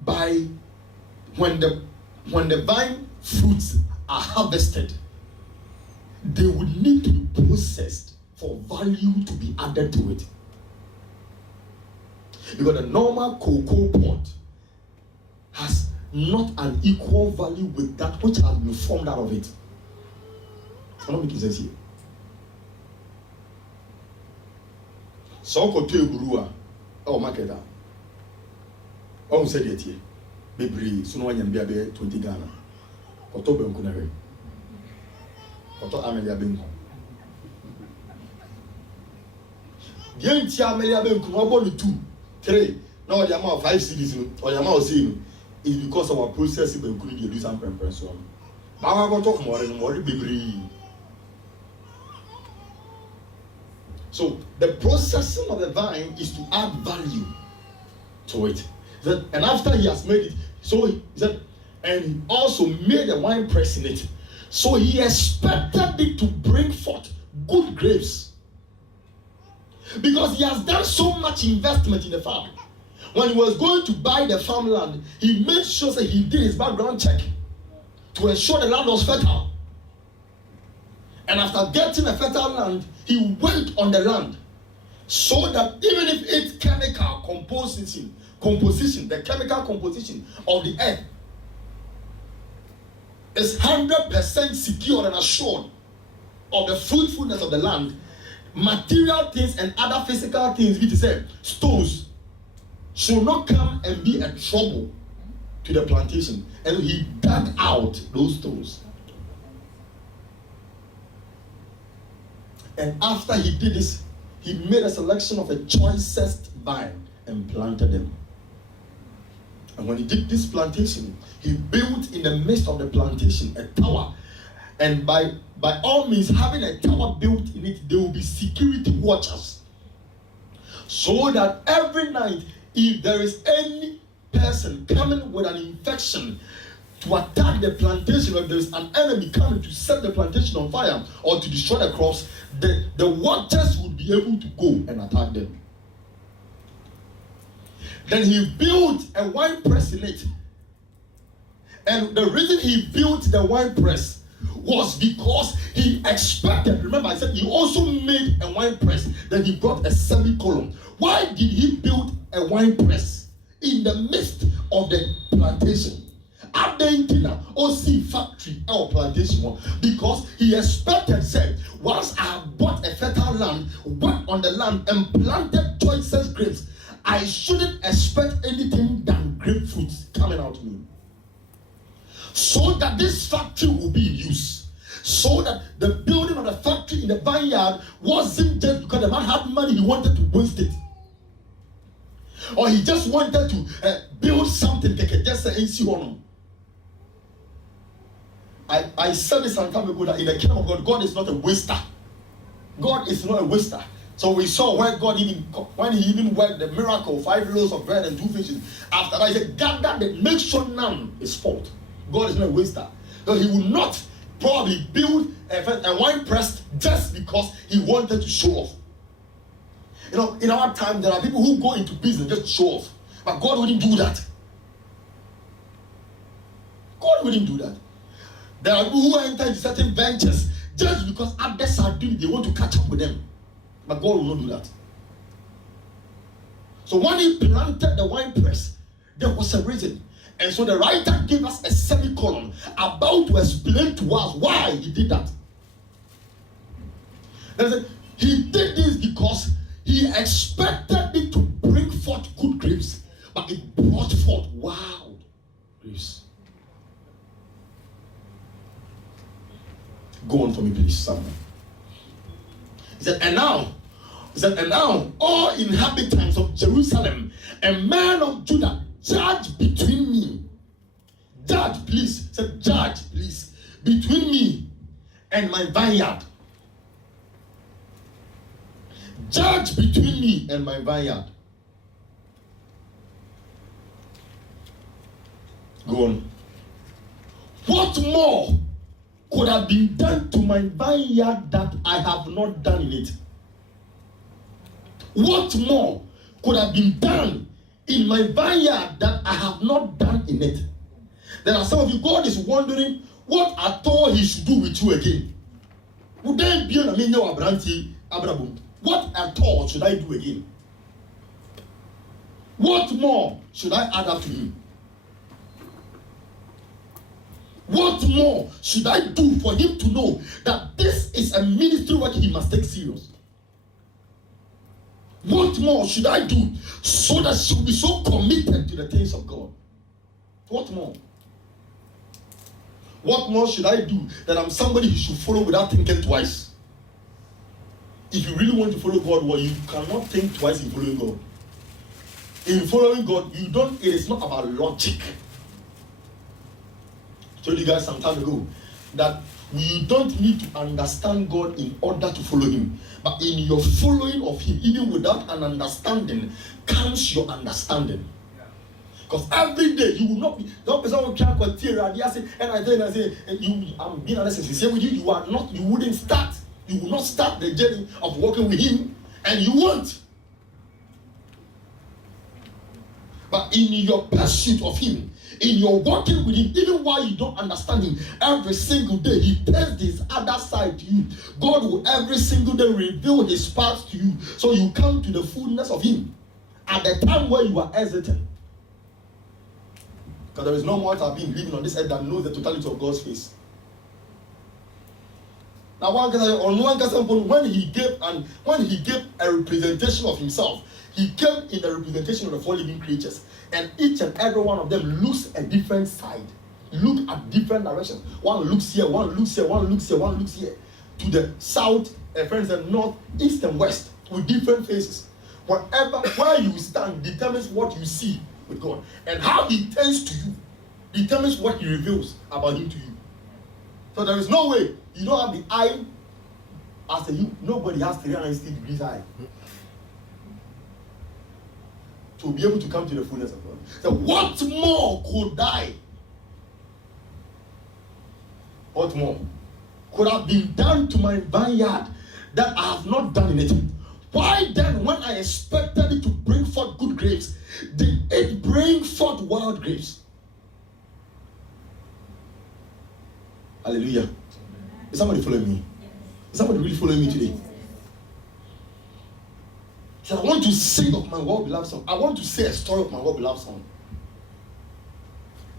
by when the vine fruits are harvested, they would need to be processed for value to be added to it. Because the normal cocoa pod has not an equal value with that which has been formed out of it. I'm not making sense here. So, kote burua, marketer. Oh, said it here. Baby, so no one can be 20 Ghana. Koto benkunare. Koto Amelia benku. Yenti Amelia benku. What 2, 3? Now the amount of 5 cities or the amount of sin is because of our processing benku need to do some preparation. Now I go talk more baby. So the processing of the vine is to add value to it. And after he has made it, so he said, and he also made a wine press in it. So he expected it to bring forth good grapes, because he has done so much investment in the farm. When he was going to buy the farmland, he made sure that he did his background check to ensure the land was fertile. And after getting a fertile land, he went on the land, so that even if its chemical composition, the chemical composition of the earth is 100% secure and assured of the fruitfulness of the land, material things and other physical things, which is stones, should not come and be a trouble to the plantation. And he dug out those stones. And after he did this, he made a selection of a choicest vine and planted them. And when he did this plantation, he built in the midst of the plantation a tower. And by all means, having a tower built in it, there will be security watchers, so that every night, if there is any person coming with an infection to attack the plantation, or if there is an enemy coming to set the plantation on fire or to destroy the crops, the watchers would be able to go and attack them. Then he built a wine press in it. And the reason he built the wine press was because he expected, remember I said he also made a wine press, then he brought a semicolon. Why did he build a wine press in the midst of the plantation? Adentina OC factory or plantation because he expected, said, once I have bought a fertile land, worked on the land and planted choicest grapes, I shouldn't expect anything than grapefruits coming out of me. So that this factory will be in use. So that the building of the factory in the vineyard wasn't just because the man had money, he wanted to waste it. Or he just wanted to build something that can just say, I said this some time ago that in the kingdom of God, God is not a waster. God is not a waster. So we saw where God when he even worked the miracle, 5 loaves of bread and 2 fishes. After that, he said, gather and make sure none is spoiled. God is not a waster. So he will not probably build a wine press just because he wanted to show off. You know, in our time, there are people who go into business just to show off. But God wouldn't do that. God wouldn't do that. There are people who enter into certain ventures just because others are doing it, they want to catch up with them. But God will not do that. So when he planted the wine press, there was a reason. And so the writer gave us a semicolon about to explain to us why he did that. He did this because he expected it to bring forth good grapes, but it brought forth wild grapes. Go on for me, please, someone. He said, and now, all inhabitants of Jerusalem and men of Judah, judge between me. Judge, please. He said, judge, please, between me and my vineyard. Judge between me and my vineyard. Go on. What more could have been done to my vineyard that I have not done in it? What more could have been done in my vineyard that I have not done in it? There are some of you, God is wondering what at all he should do with you again. Would there be a minion of Branty Abraham? What at all should I do again? What more should I add up to him? What more should I do for him to know that this is a ministry work he must take serious? What more should I do so that she will be so committed to the things of God? What more? What more should I do that I'm somebody who should follow without thinking twice? If you really want to follow God, well, you cannot think twice in following God. In following God, it is not about logic. I told you guys some time ago that you don't need to understand God in order to follow him. But in your following of him, even without an understanding, comes your understanding. Because every day you will not be, don't be someone who can't continue. And I say, I'm being honest and sincere with you, you wouldn't start. You will not start the journey of walking with him, and you won't. But in your pursuit of him, in your walking with him, even while you don't understand him, every single day he tells this other side to you. God will every single day reveal his path to you, so you come to the fullness of him at the time where you are hesitant. Because there is no mortal being living on this earth that knows the totality of God's face. Now, when he gave a representation of himself, he came in the representation of the 4 living creatures, and each and every one of them looks a different side, look at different directions. One looks here, one looks here, one looks here, one looks here, to the south, friends, and north, east, and west, with different faces. Where you stand determines what you see with God, and how he turns to you determines what he reveals about him to you. So there is no way you don't have the eye as a you. Nobody has 360 degrees eye to be able to come to the fullness of God. So what more could I? What more could have been done to my vineyard that I have not done in it? Why then, when I expected it to bring forth good grapes, did it bring forth wild grapes? Hallelujah. Is somebody following me? Is somebody really following me today? So I want to sing of my well-beloved son. I want to say a story of my well-beloved son.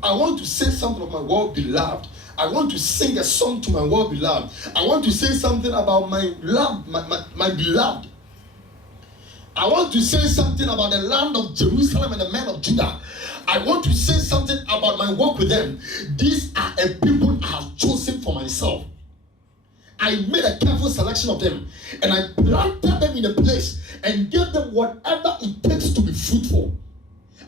I want to say something of my well-beloved. I want to sing a song to my well-beloved. I want to say something about my love, my beloved. I want to say something about the land of Jerusalem and the men of Judah. I want to say something about my work with them. These are a people I have chosen for myself. I made a careful selection of them, and I planted them in a place and gave them whatever it takes to be fruitful.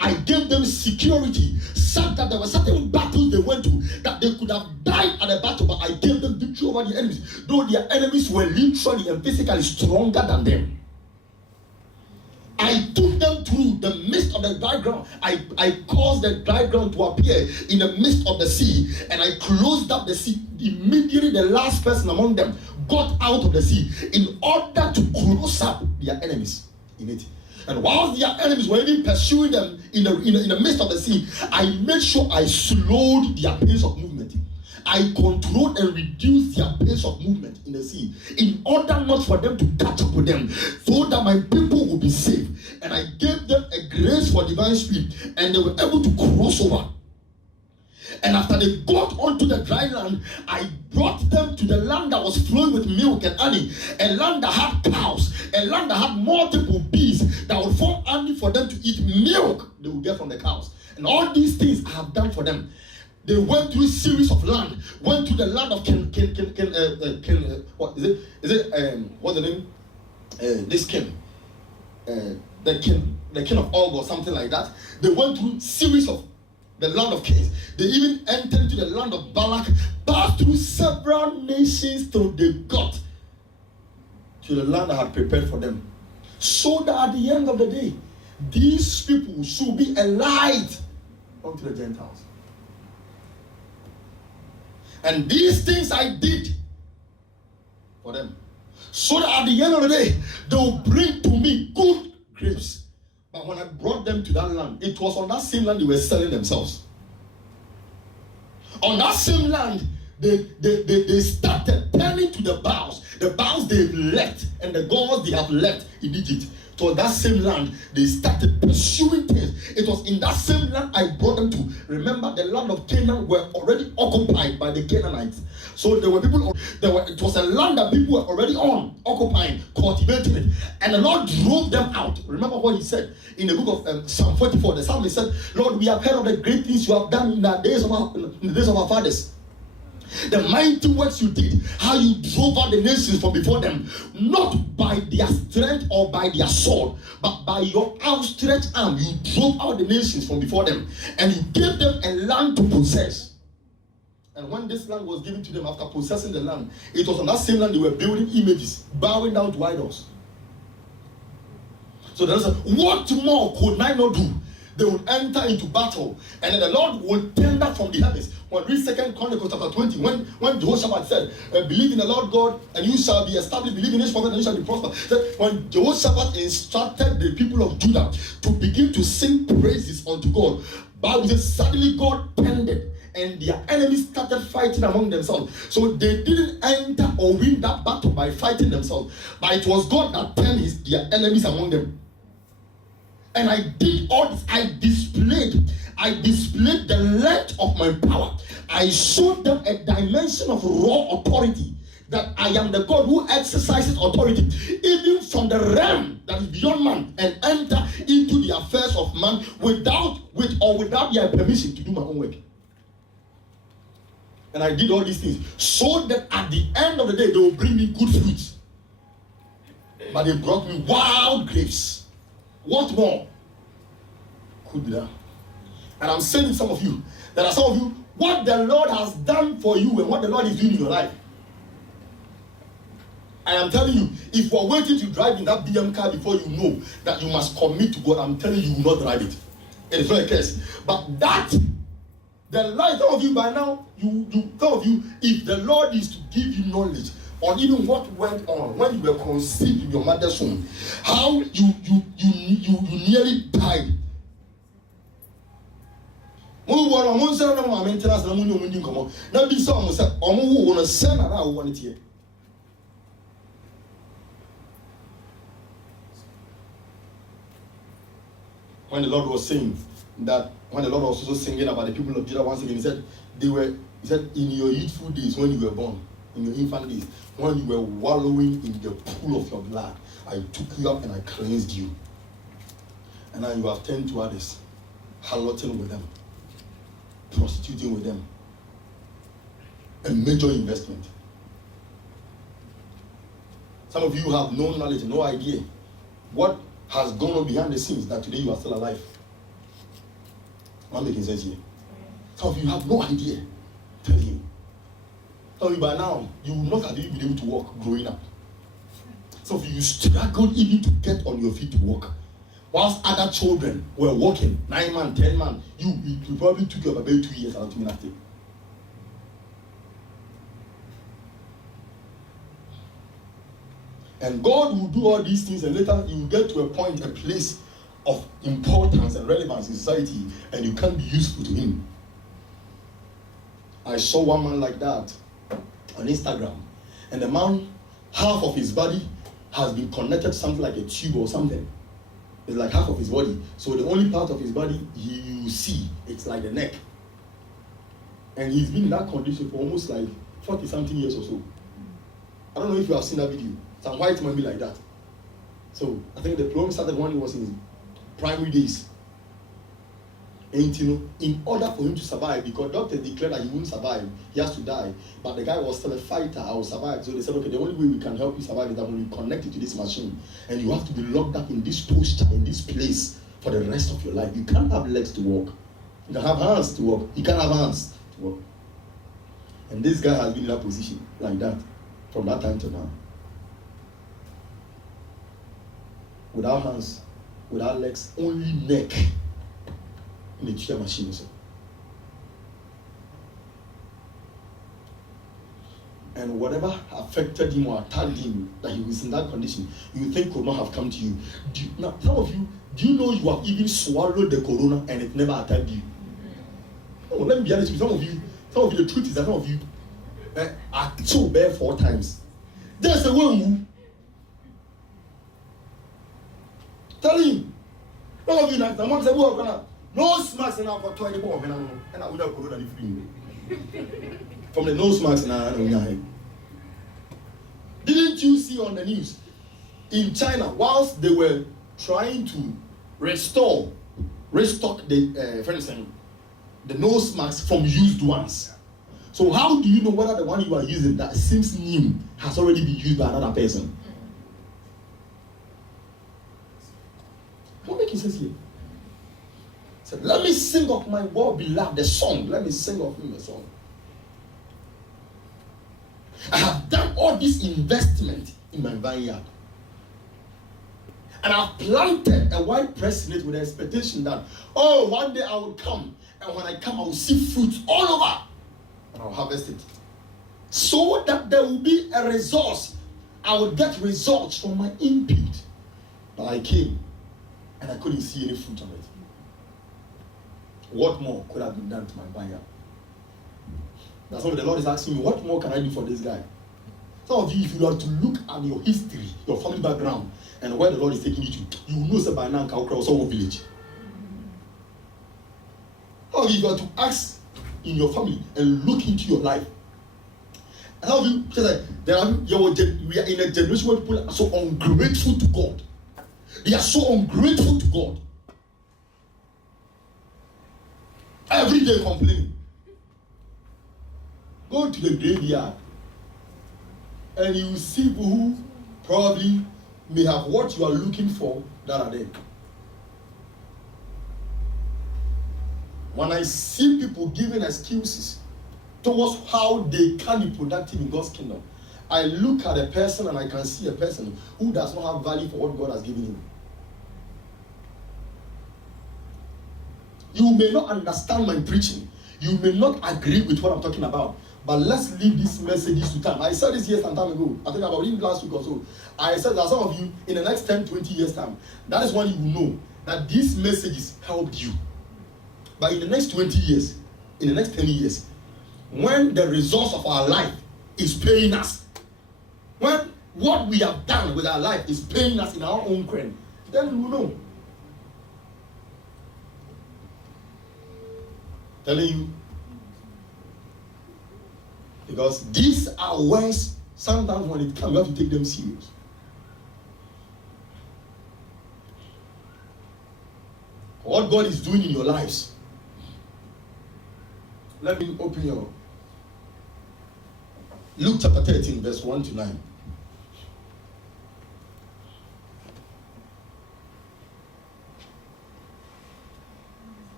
I gave them security, such that there were certain battles they went to that they could have died at the battle, but I gave them victory over the enemies, though their enemies were literally and physically stronger than them. I took them through the midst of the dry ground. I caused the dry ground to appear in the midst of the sea, and I closed up the sea. Immediately the last person among them got out of the sea in order to close up their enemies in it. And while their enemies were even pursuing them in the midst of the sea, I made sure I slowed their pace of movement. I controlled and reduced their pace of movement in the sea in order not for them to catch up with them, so that my people would be safe. And I gave them a grace for divine speed, and they were able to cross over. And after they got onto the dry land, I brought them to the land that was flowing with milk and honey, a land that had cows, a land that had multiple bees that would form honey for them to eat. Milk they would get from the cows. And all these things I have done for them. They went through a series of land, went to the land of what is it? Is it what's the name? This king, the king of Og or something like that. They went through series of the land of kings. They even entered into the land of Balak, passed through several nations till they got to the land I had prepared for them. So that at the end of the day, these people should be a light unto the Gentiles. And these things I did for them, so that at the end of the day, they will bring to me good grapes. But when I brought them to that land, it was on that same land they were selling themselves. On that same land, they started turning to the Baals they've left, and the gods they have left in Egypt. So that same land, they started pursuing things. It was in that same land I brought them to. Remember, the land of Canaan were already occupied by the Canaanites. So there were people. It was a land that people were already on, occupying, cultivating it, and the Lord drove them out. Remember what He said in the book of Psalm 44. The psalmist said, "Lord, we have heard of the great things you have done in the days of our fathers. The mighty works you did, how you drove out the nations from before them, not by their strength or by their sword, but by your outstretched arm. You drove out the nations from before them, and you gave them a land to possess." And when this land was given to them after possessing the land, it was on that same land they were building images, bowing down to idols. So they said, "What more could I not do?" They would enter into battle, and then the Lord would tender from the heavens. When we read 2 Chronicles chapter 20, when Jehoshaphat said, "Believe in the Lord God, and you shall be established. Believe in His prophet, and you shall be prospered." That when Jehoshaphat instructed the people of Judah to begin to sing praises unto God, Bible says suddenly God tended, and their enemies started fighting among themselves. So they didn't enter or win that battle by fighting themselves, but it was God that turned their enemies among them. And I did all this. I displayed the length of my power. I showed them a dimension of raw authority, that I am the God who exercises authority even from the realm that is beyond man, and enter into the affairs of man without their permission to do my own work. And I did all these things so that at the end of the day they will bring me good fruits. But they brought me wild grapes. What more could be done? And I'm saying to some of you, there are some of you, what the Lord has done for you and what the Lord is doing in your life. I am telling you, if you are waiting to drive in that BM car before you know that you must commit to God, I'm telling you, you will not drive it. It is not a case. But that, the life, some of you by now, some of you, if the Lord is to give you knowledge on even what went on when you were conceived in your mother's womb, how you nearly died. When the Lord was saying that When the Lord was also singing about the people of Judah once again, he said, in your youthful days when you were born, in your infant days, when you were wallowing in the pool of your blood, I took you up and I cleansed you. And now you have turned to others, harloting with them, prostituting with them. A major investment. Some of you have no knowledge, no idea what has gone on behind the scenes that today you are still alive. I'm making sense here. Some of you have no idea. Tell you. Some of you by now, you will not have even been able to walk growing up. Some of you struggled even to get on your feet to walk. Whilst other children were walking, 9 months, 10 months, you probably took your baby 2 years and 2 minutes. And God will do all these things, and later you will get to a point, a place of importance and relevance in society, and you can't be useful to Him. I saw one man like that on Instagram, and the man, half of his body has been connected to something like a tube or something. It's like half of his body. So the only part of his body you see, it's like the neck. And he's been in that condition for almost like 40 something years or so. I don't know if you have seen that video. Some white man be like that. So I think the problem started when he was in primary days. And in order for him to survive, because doctors declared that he wouldn't survive, he has to die. But the guy was still a fighter, I will survive. So they said, okay, the only way we can help you survive is that when we connect you to this machine, and you have to be locked up in this posture, in this place for the rest of your life. You can't have legs to walk. You can have hands to walk. You can't have hands to walk. And this guy has been in that position like that from that time to now. Without hands, without legs, only neck in the chair machine also. And whatever affected him or attacked him, that he was in that condition, you think could not have come to you. Now, some of you, do you know you have even swallowed the corona and it never attacked you? Oh, let me be honest with you. Some of you, the truth is that some of you are so bad 4 times. There's a way. Tell him. Some of you, like, someone said, nose mask and I've got 20 more, and I would have corona from the nose mask and I didn't you see on the news in China, whilst they were trying to restock the nose masks from used ones? So how do you know whether the one you are using that seems new has already been used by another person? What makes sense here? So let me sing of my well-beloved the song. Let me sing of him a song. I have done all this investment in my vineyard. And I've planted a wide press in it with the expectation that, oh, one day I will come. And when I come, I will see fruits all over. And I'll harvest it. So that there will be a resource. I will get results from my input. But I came and I couldn't see any fruit of it. What more could have been done to my vineyard? That's why the Lord is asking me, what more can I do for this guy? Some of you, if you are to look at your history, your family background, and where the Lord is taking you to, you will know that by now Kaukra or some village. How you got to ask in your family and look into your life. And how you say that we are in a generation where people are so ungrateful to God. They are so ungrateful to God. Every day complaining. Go to the graveyard and you will see people who probably may have what you are looking for that are there. When I see people giving excuses towards how they can be productive in God's kingdom, I look at a person and I can see a person who does not have value for what God has given him. You may not understand my preaching. You may not agree with what I'm talking about. But let's leave these messages to time. I said this years some time ago. I think about it last week or so. I said that some of you, in the next 10, 20 years time, that is when you will know that these messages helped you. But in the next 20 years, in the next 10 years, when the results of our life is paying us, when what we have done with our life is paying us in our own coin, then we will know. telling you. Because these are words, sometimes when it comes, you have to take them serious. What God is doing in your lives. Let me open your Luke chapter 13, verse 1 to 9.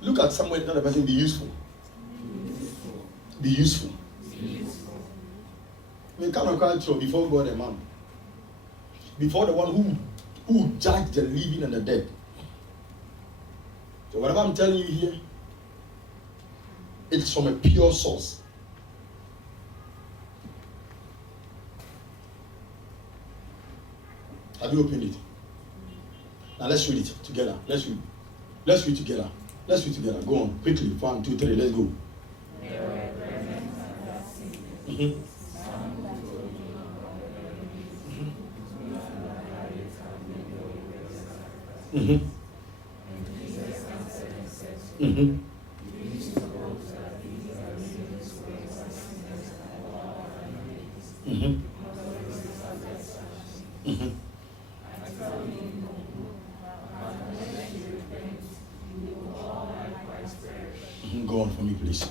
Look at somewhere, another person, be useful. Be useful. We cannot cry before God and man. Before the one who judged the living and the dead. So whatever I'm telling you here, it's from a pure source. Have you opened it? Now let's read it together. Let's read. Let's read together. Let's read together. Go on quickly. 1, 2, 3. Let's go. Mm-hmm. Mm-hmm. Mm-hmm. Mm-hmm. Mm-hmm. Go on for me, please.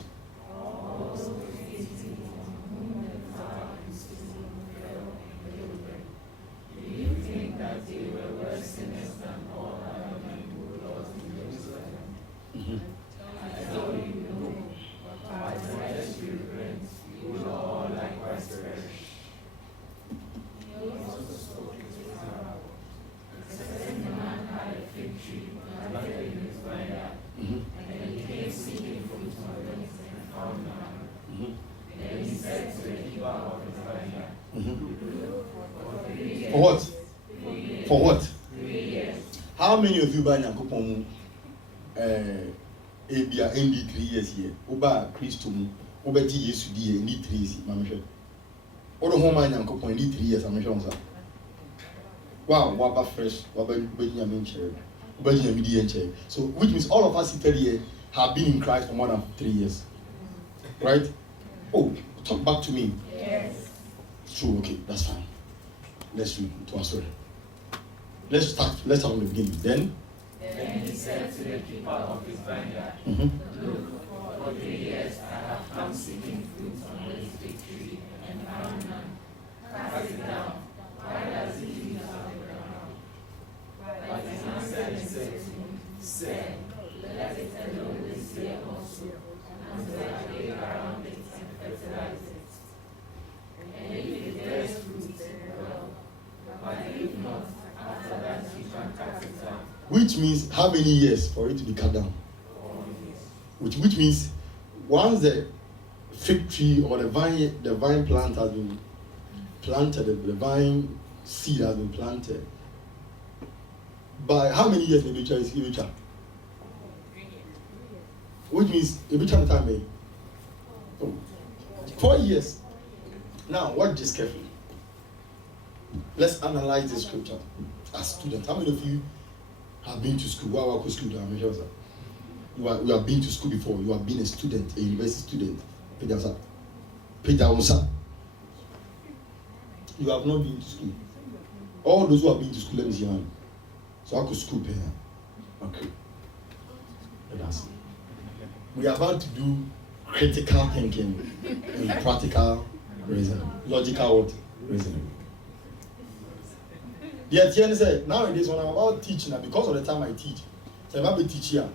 For what? For what? How many of you buy Nyankopon Abia ND 3 years here? Oba Christum, Oba Jesus D ND 3 years, Mamma. Odo home Nyankopon ND 3 years, I'm sure. Wow, Waba fresh, Waba Benjamin chair, Benjamin Median chair. So, which means all of us seated here have been in Christ for more than 3 years. Right? Oh, talk back to me. Yes. True, okay, that's fine. Let's read to our story. Let's start from the beginning. Then he said to the keeper of his vineyard, Look, for 3 years I have come seeking fruit on this fig tree and found none. Cut it down. Why does it leave out the ground? But he answered and said to him, Say, let it alone this year also, until I dig around it and fertilize it. And if it bears fruit, well, but if not, after that you can cut it down. Which means how many years for it to be cut down? Which means once the fig tree or the vine plant has been planted, the vine seed has been planted. By how many years the future is future? Which means a bit of time. 4 years. Now watch this carefully. Let's analyze this scripture as students. How many of you have been to school? Wow, school. You have been to school before. You have been a student, a university student. You have not been to school. All those who have been to school, let me see your hand. So I could school here. Okay. We are about to do critical thinking and practical reasoning. Logical what? Reasoning. The Etienne said, nowadays when I'm about teaching, and because of the time I teach, so I'm a teacher.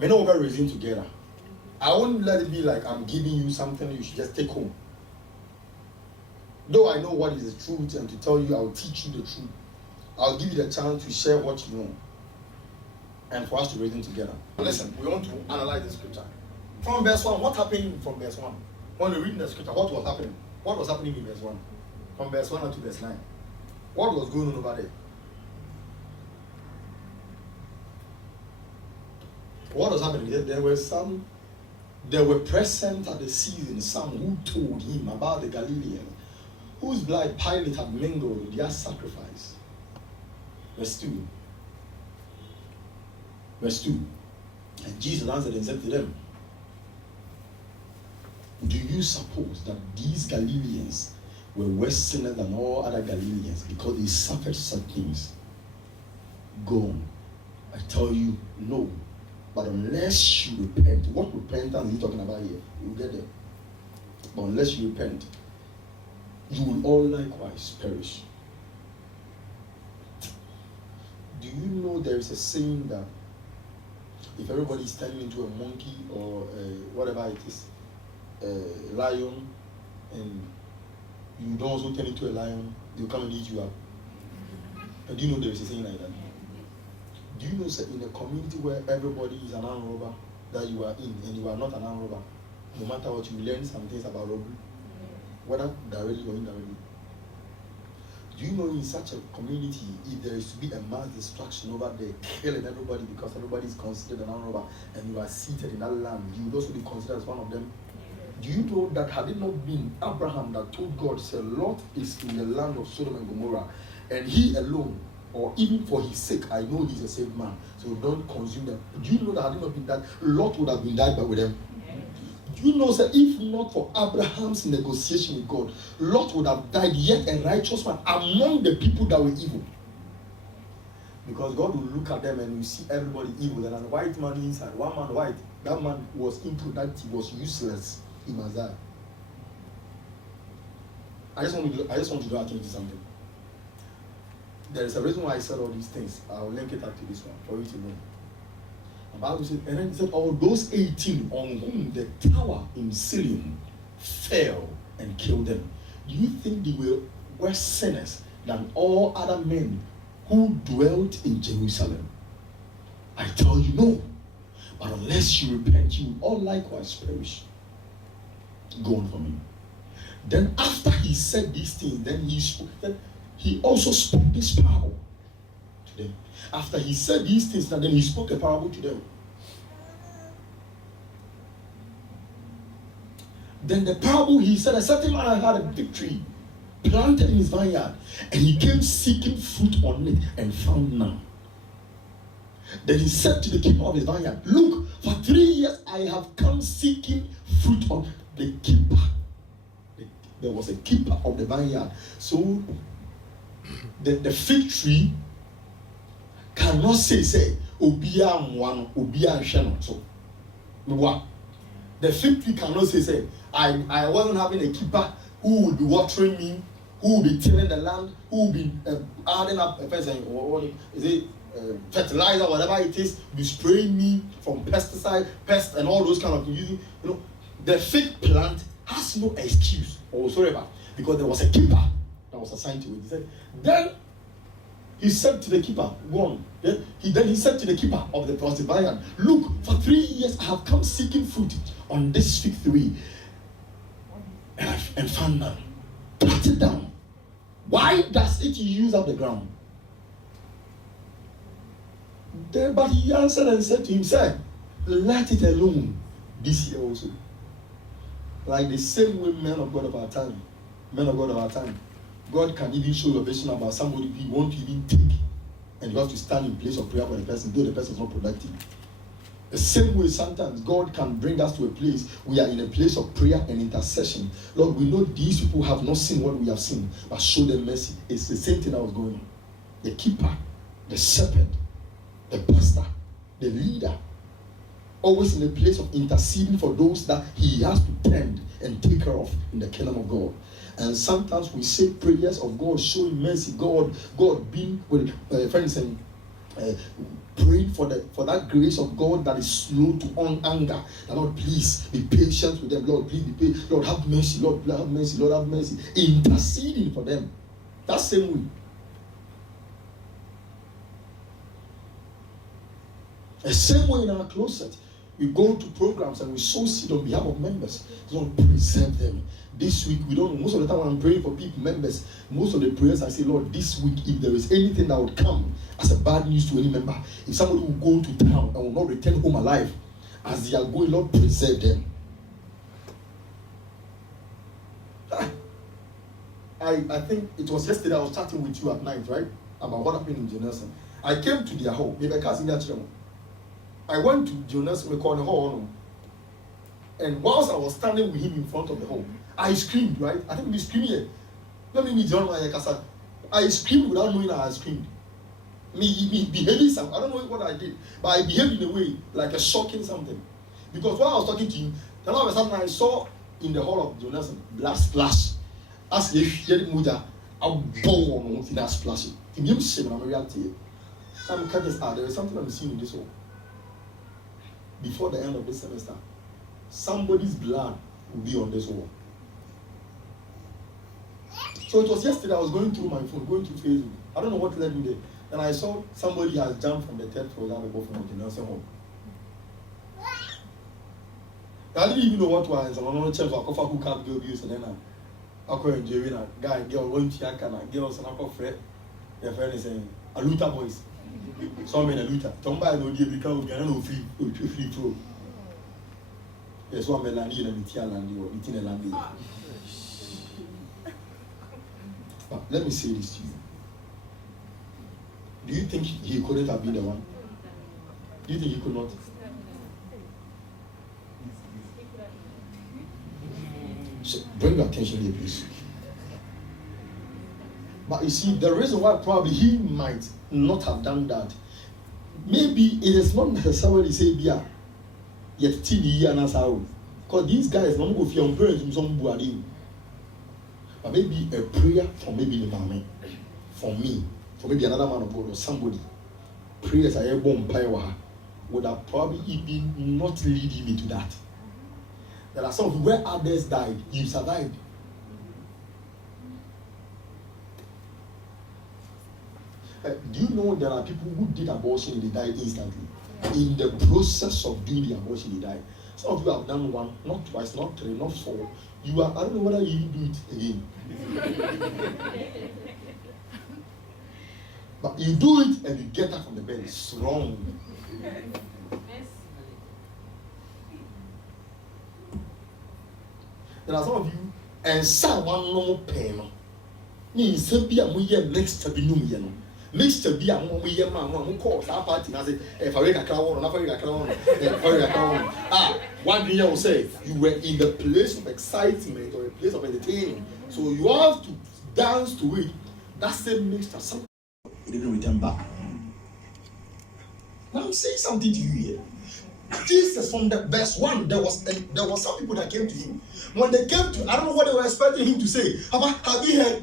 We know we're reasoning together. I won't let it be like I'm giving you something you should just take home. Though I know what is the truth and to tell you, I'll teach you the truth. I'll give you the chance to share what you know. And for us to reason together. Listen, we want to analyze the scripture. From verse 1, what happened from verse 1? When we read the scripture, what was happening? What was happening in verse 1? From verse 1 to verse 9. What was going on over there? What was happening? There were present at the season some who told him about the Galileans, whose blood Pilate had mingled with their sacrifice. Verse 2. Verse 2. And Jesus answered and said to them, do you suppose that these Galileans were worse sinners than all other Galileans because they suffered such things? Go on. I tell you, no. But unless you repent, what repentance are you talking about here? You'll get there. But unless you repent, you will all likewise perish. Do you know there is a saying that if everybody is turning into a monkey or whatever it is, a lion, and you don't also turn into a lion, they'll come and eat you up? And do you know there is a saying like that? Do you know that in a community where everybody is an armed robber that you are in, and you are not an armed robber, no matter what, you learn some things about robbery, whether directly or indirectly? Do you know in such a community, if there is to be a mass destruction over there, killing everybody because everybody is considered an armed robber, and you are seated in that land, you would also be considered as one of them? Do you know that had it not been Abraham that told God, say, Lot is in the land of Sodom and Gomorrah, and he alone, or even for his sake, I know he's a saved man, so don't consume them. Do you know that had it not been that, Lot would have been died by with them? Do you know that if not for Abraham's negotiation with God, Lot would have died, yet a righteous man among the people that were evil? Because God will look at them and you see everybody evil, and a white man inside, one man white, that man was unproductive, was useless. He must die. I just want to draw attention to something. There is a reason why I said all these things. I'll link it up to this one for you to know. The Bible said, and then it said, all those 18 on whom the tower in Siloam fell and killed them, do you think they were worse sinners than all other men who dwelt in Jerusalem? I tell you, no. But unless you repent, you will all likewise perish. Go on for me. Then after he said these things, then he spoke. Then he also spoke this parable to them. After he said these things, then he spoke a parable to them. Then the parable, he said, a certain man had a fig tree planted in his vineyard, and he came seeking fruit on it and found none. Then he said to the keeper of his vineyard, look, for 3 years I have come seeking fruit on the keeper. There was a keeper of the vineyard. So the fig tree cannot say, Obia Mwano, Obia Shano. So what? The fig tree cannot say, I wasn't having a keeper who would be watering me, who would be tilling the land, who would be adding up fertilizer, whatever it is, be spraying me from pesticide, pest, and all those kind of things. You know, the fig plant has no excuse because there was a keeper that was assigned to it. Then he said to the keeper, go on. Then he said to the keeper of the vineyard, look, for 3 years I have come seeking fruit on this fig tree and found none. Plant it down. Why does it use up the ground? Then, but he answered and said to him, sir, let it alone this year also. Like the same way men of God of our time, God can even show you a vision about somebody he won't even take, and you have to stand in place of prayer for the person, though the person is not productive. The same way sometimes God can bring us to a place, we are in a place of prayer and intercession. Lord, we know these people have not seen what we have seen, but show them mercy. It's the same thing that was going on. The keeper, the shepherd, the pastor, the leader, always in a place of interceding for those that he has to tend and take care of in the kingdom of God. And sometimes we say prayers of God showing mercy, God being with friends and praying for that grace of God that is slow to anger. The Lord, please be patient with them. Lord, please be patient. Lord, have mercy. Lord, have mercy. Lord, have mercy. Interceding for them. That same way. The same way in our closet, we go to programs and we sow seed on behalf of members. Lord, preserve them. This week, we don't, most of the time when I'm praying for people, members, most of the prayers I say, Lord, this week, if there is anything that would come as a bad news to any member, if somebody will go to town and will not return home alive, as they are going, Lord, preserve them. I think it was yesterday I was chatting with you at night, right? About what happened in Jenelson. I came to their home. I went to Jonas record hall, and whilst I was standing with him in front of the hall, I screamed, right? I think we screamed here. Let me meet John Mayakasa. I screamed without knowing I screamed. Me behaving something. I don't know what I did, but I behaved in a way like a shocking something. Because while I was talking to him, then all of a sudden I saw in the hall of Jonas blood splash. As if he had moved, I born on that splash. In him, I'm a reality. I'm kind of there is something I'm seeing in this hall. Before the end of this semester, somebody's blood will be on this wall. So it was yesterday I was going through my phone, going through Facebook. I don't know what led me there. And I saw somebody has jumped from the third floor down the bottom of the nursing home. I didn't even know what was. I'm on a chance to who can't go abuse and then I call enjoying a guy, girl, one Tiakana, girls and I call Fred. Their friend is saying, a Luther boys. Some men a Luther. Somebody no give because we cannot free throw. Yes, one man and the land or eating a land. But let me say this to you. Do you think he couldn't have been the one? Do you think he could not? So bring your attention here, please. But you see, the reason why probably he might not have done that, maybe it is not necessarily say, yeah, yet TV and how. Because these guys don't go for your parents in some building. But maybe a prayer for maybe the mommy, for me, for maybe another man of God or somebody. Prayers I ever power would have probably even not leading me to that. There are some of where others died, you survived. Do you know there are people who did abortion and they died instantly? In the process of doing the abortion, they died. Some of you have done one, not twice, not three, not four. You are, I don't know whether you do it again. But you do it and you get up from the bed strong. There are some of you, and someone no pain. Means simply a year next to be new. Next to be a year man, one calls our party. I say, if I make a crown, not a crown, one year will say you were in the place of excitement or a place of entertainment. So you have to dance to it. That same mixture, something it didn't return back. Now I'm saying something to you here. Jesus from the verse 1, there was some people that came to him. When they came to, I don't know what they were expecting him to say. Have you heard?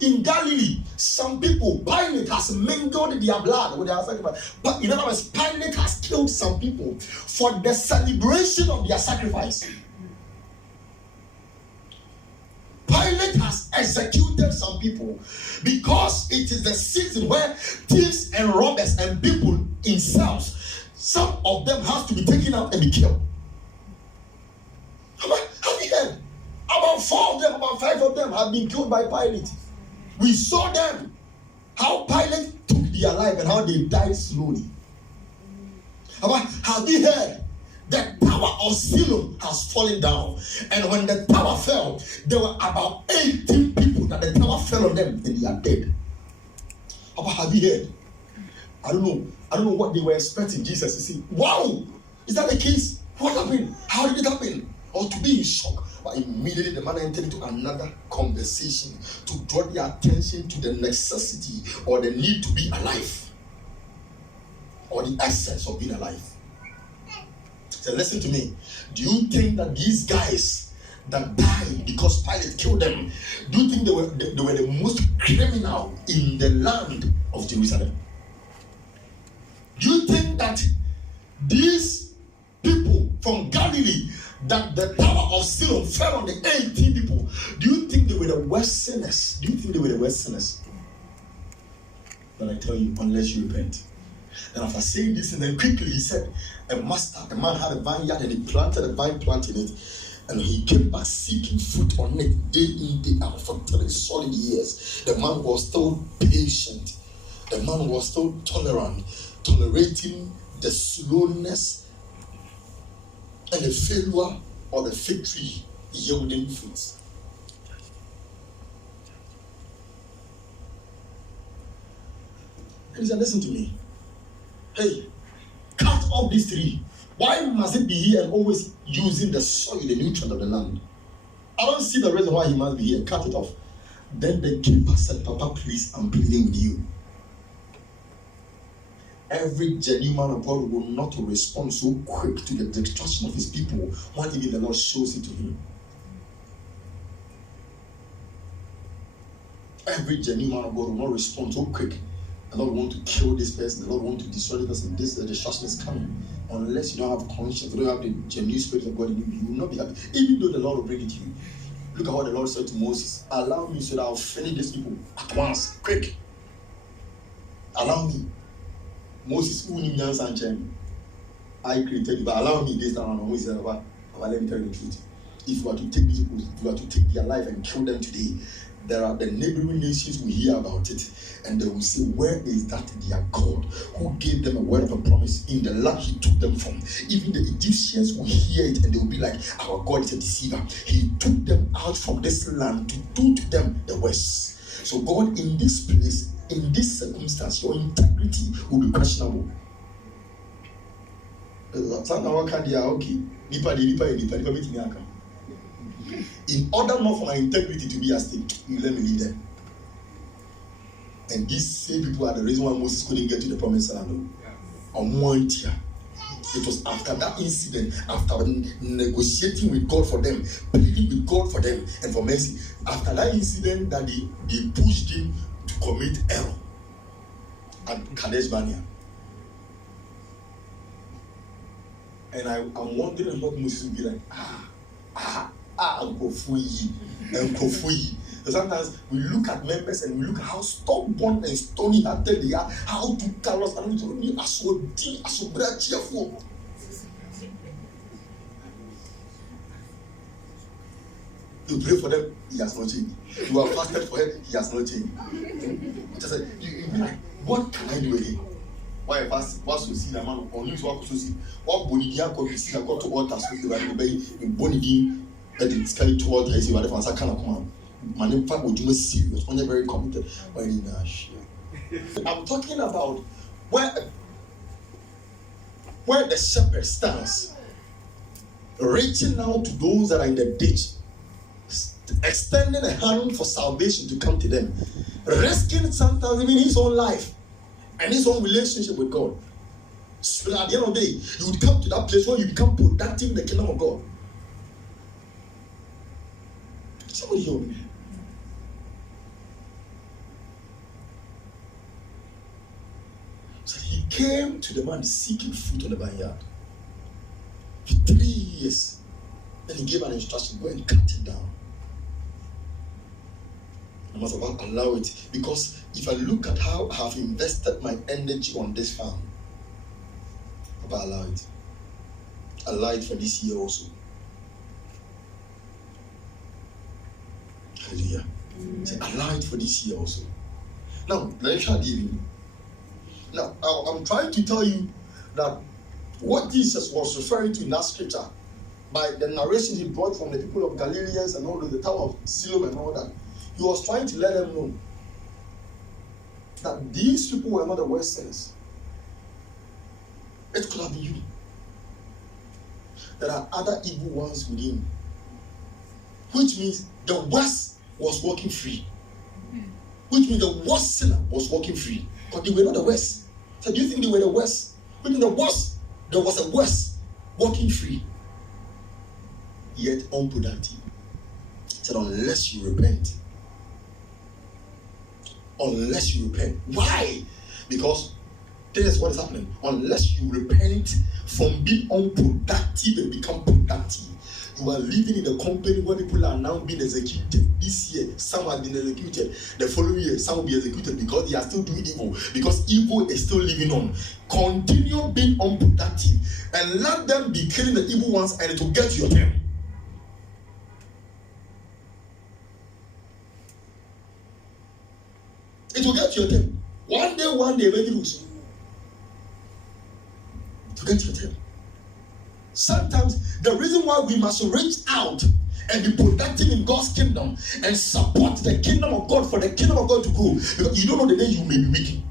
In Galilee, some people, Pilate has mingled their blood with their sacrifice. But in other words, Pilate has killed some people for the celebration of their sacrifice. Pilate has executed some people because it is the season where thieves and robbers and people in cells, some of them have to be taken out and be killed. Have you heard? About 4 of them, about 5 of them have been killed by Pilate. We saw them, how Pilate took their life and how they died slowly. Have you heard? The tower of Siloam has fallen down. And when the tower fell, there were about 18 people that the tower fell on them and they are dead. Have you heard? I don't know what they were expecting Jesus to see. Wow! Is that the case? What happened? How did it happen? Or to be in shock. But immediately the man entered into another conversation to draw their attention to the necessity or the need to be alive. Or the essence of being alive. So listen to me. Do you think that these guys that died because Pilate killed them, do you think they were the most criminal in the land of Jerusalem? Do you think that these people from Galilee, that the tower of Siloam fell on the 18 people, do you think they were the worst sinners? Do you think they were the worst sinners? Then I tell you, unless you repent. And after saying this, and then quickly he said, a man had a vineyard and he planted a vine plant in it, and he came back seeking fruit on it day in, day out for 3 solid years. The man was still patient. The man was still tolerant, tolerating the slowness and the failure or the fig tree yielding fruits. He said, listen to me. Hey, Cut off this tree. Why must it be here and always using the soil, the nutrient of the land? I don't see the reason why he must be here. Cut it off. Then the keeper said, Papa, please, I'm pleading with you. Every genuine man of God will not respond so quick to the destruction of his people when even the Lord shows it to him. Every genuine man of God will not respond so quick. The Lord want to kill this person. The Lord want to destroy this person. This destruction is coming. Unless you don't have conscience, you don't have the genuine spirit of God in you, you will not be happy. Even though the Lord will bring it to you. Look at what the Lord said to Moses. Allow me so that I'll finish these people at once. Quick. Allow me. Moses, I created you, but allow me this time around. Moses said, Papa, let me tell you the truth. If you are to take these people, if you are to take their life and kill them today, there are the neighboring nations will hear about it, and they will say, where is that their God who gave them a word of a promise in the land he took them from? Even the Egyptians will hear it and they will be like, our God is a deceiver. He took them out from this land to do to them the worst. So God, in this place, in this circumstance, your integrity will be questionable. In order not for my integrity to be at stake, you let me leave them. And these same people are the reason why Moses couldn't get to the promised land. On one year. It was after that incident, after negotiating with God for them, pleading with God for them and for mercy, after that incident that they pushed him to commit error at Kadesh Barnea. And I'm wondering what Moses will be like. Sometimes we look at members and we look at how stubborn and stony-hearted they are, how to callous and we are so deep, so cheerful. You pray for them, he has not changed. You are fasted for him, he has not changed. Just like, you be like, what can I do again? Why fast? What's to see the man on you? What to see? What Bonidia could see? I got to alter something like the Bonidia that it's carried to alter. I see what I kind of come on. My name fact would you serious when you're very committed. I'm talking about where the shepherd stands, reaching out to those that are in the ditch, extending a hand for salvation to come to them, risking sometimes even his own life and his own relationship with God. So at the end of the day, you would come to that place where you become productive in the kingdom of God. Somebody hear me. So he came to the man seeking fruit on the vineyard for 3 years. Then he gave an instruction, go and cut it down. I must about allow it, because if I look at how I have invested my energy on this farm, but allow it. Allow it for this year also. Hallelujah. Say, allow it for this year also. Now, let me try to give you. Now, I'm trying to tell you that what Jesus was referring to in that scripture, by the narration he brought from the people of Galileans and all the town of Siloam and all that, he was trying to let them know that these people were not the worst sinners. It could have been you. There are other evil ones within, which means the worst was walking free. Which means the worst sinner was walking free. Because they were not the worst. So do you think they were the worst? Which means the worst, there was a worst walking free, yet unproductive. Said unless you repent. Unless you repent. Why? Because this is what is happening. Unless you repent from being unproductive and become productive, you are living in a company where people are now being executed. This year, some have been executed. The following year, some will be executed because they are still doing evil. Because evil is still living on. Continue being unproductive and let them be killing the evil ones, and it will get to your turn. It will get to your turn. One day, maybe lose. To get to your turn. Sometimes the reason why we must reach out and be productive in God's kingdom and support the kingdom of God for the kingdom of God to grow, because you don't know the day you may be weak.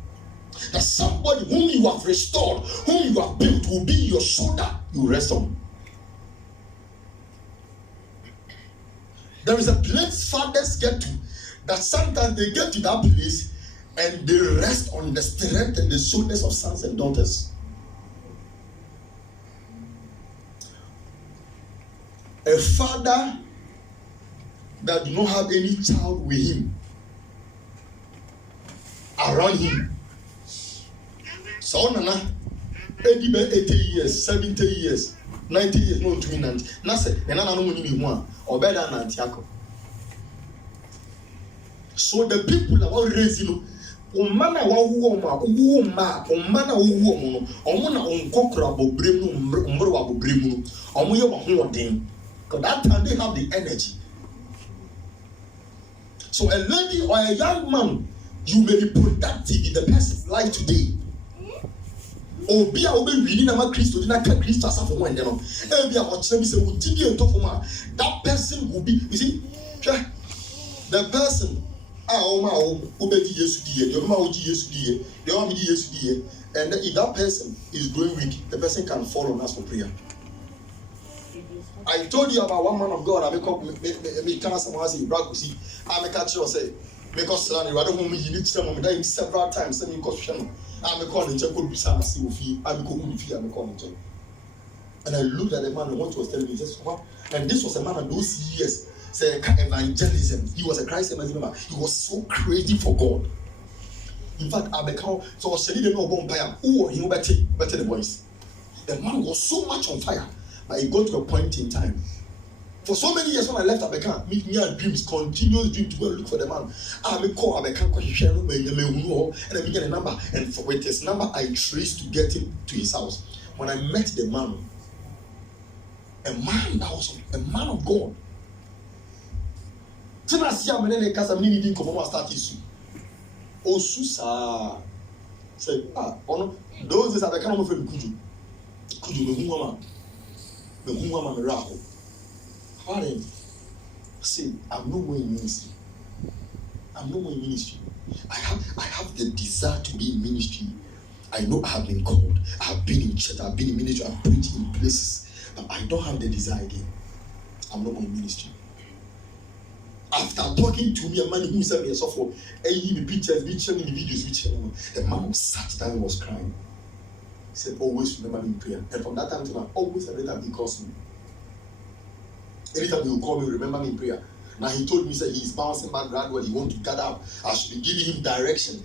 That somebody whom you have restored, whom you have built, will be your shoulder you rest on. There is a place fathers get to, that sometimes they get to that place and they rest on the strength and the shoulders of sons and daughters. A father that do not have any child with him, around him. So Nana, 80 years, 70 years, 90 years, no between 90. Nasa, and I don't know or better than Antiaco. So the people that were raising, Omana Wuma, Omana Wumo, Omana Uncocrabo Brimu, Umbrabo Brimu, Omuyo Ding. Because that time they have the energy. So a lady or a young man, you may be productive in the person's life today. Obi a obe wini na ma Christo di na ka Christo asafo ho ende no e bia o kire bi se wo didi entofo ma that person will be, you see, the person o ma o obe di Yesu di ye, the ma o di Yesu di ye, the ma di Yesu di ye, and if that person is growing weak, the person can fall on us for prayer. I told you about one man of God. I make someone say Brakusi. I make a child say because I don't want me you need to tell me several times. Send me question. I'm a calling check could be some see with I'm a calling fee. I'm a calling check. And I looked at the man and what was telling me just what. And this was a man of those years. Say evangelism. He was a Christ evangelist. He was so crazy for God. In fact, I become so I was telling them about fire. Oh, he better the voice. The man was so much on fire. But it got to a point in time. For so many years when I left Abeka, me and dreams, continuous dream to go and look for the man. I may call Abeka, and I began a number. And with his number, I traced to get him to his house. When I met the man, a man that was a man of God. Those days I can't remember could you the woman miracle. See, I'm no more in ministry. I'm no more in ministry. I have the desire to be in ministry. I know I have been called. I have been in church. I've been in ministry. I've preached in places, but I don't have the desire again. I'm no more in ministry. After talking to me, a man who said me a software, the pictures, me sharing the videos, the man sat down and was crying. He said, always remember me in prayer. And from that time to now, always every time he calls me. Anytime he will call me, remember me in prayer. Now he told me, he said he's bouncing back gradually. He wants to gather up. I should be giving him direction.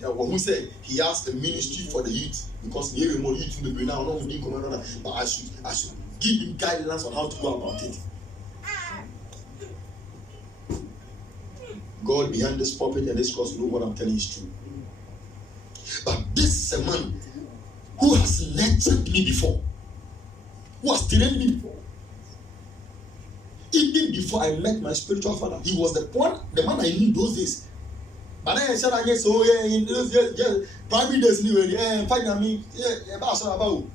When we said he asked the ministry for the youth, because the area more youth will be now, not within command, but I should give him guidelines on how to go about it. God behind this pulpit and this cross know what I'm telling is true. But this is a man who has lectured me before, who has trained me before. Even before I met my spiritual father, he was the man I knew those days. But then I said, I guess, oh yeah, in those years, private days, find me, about.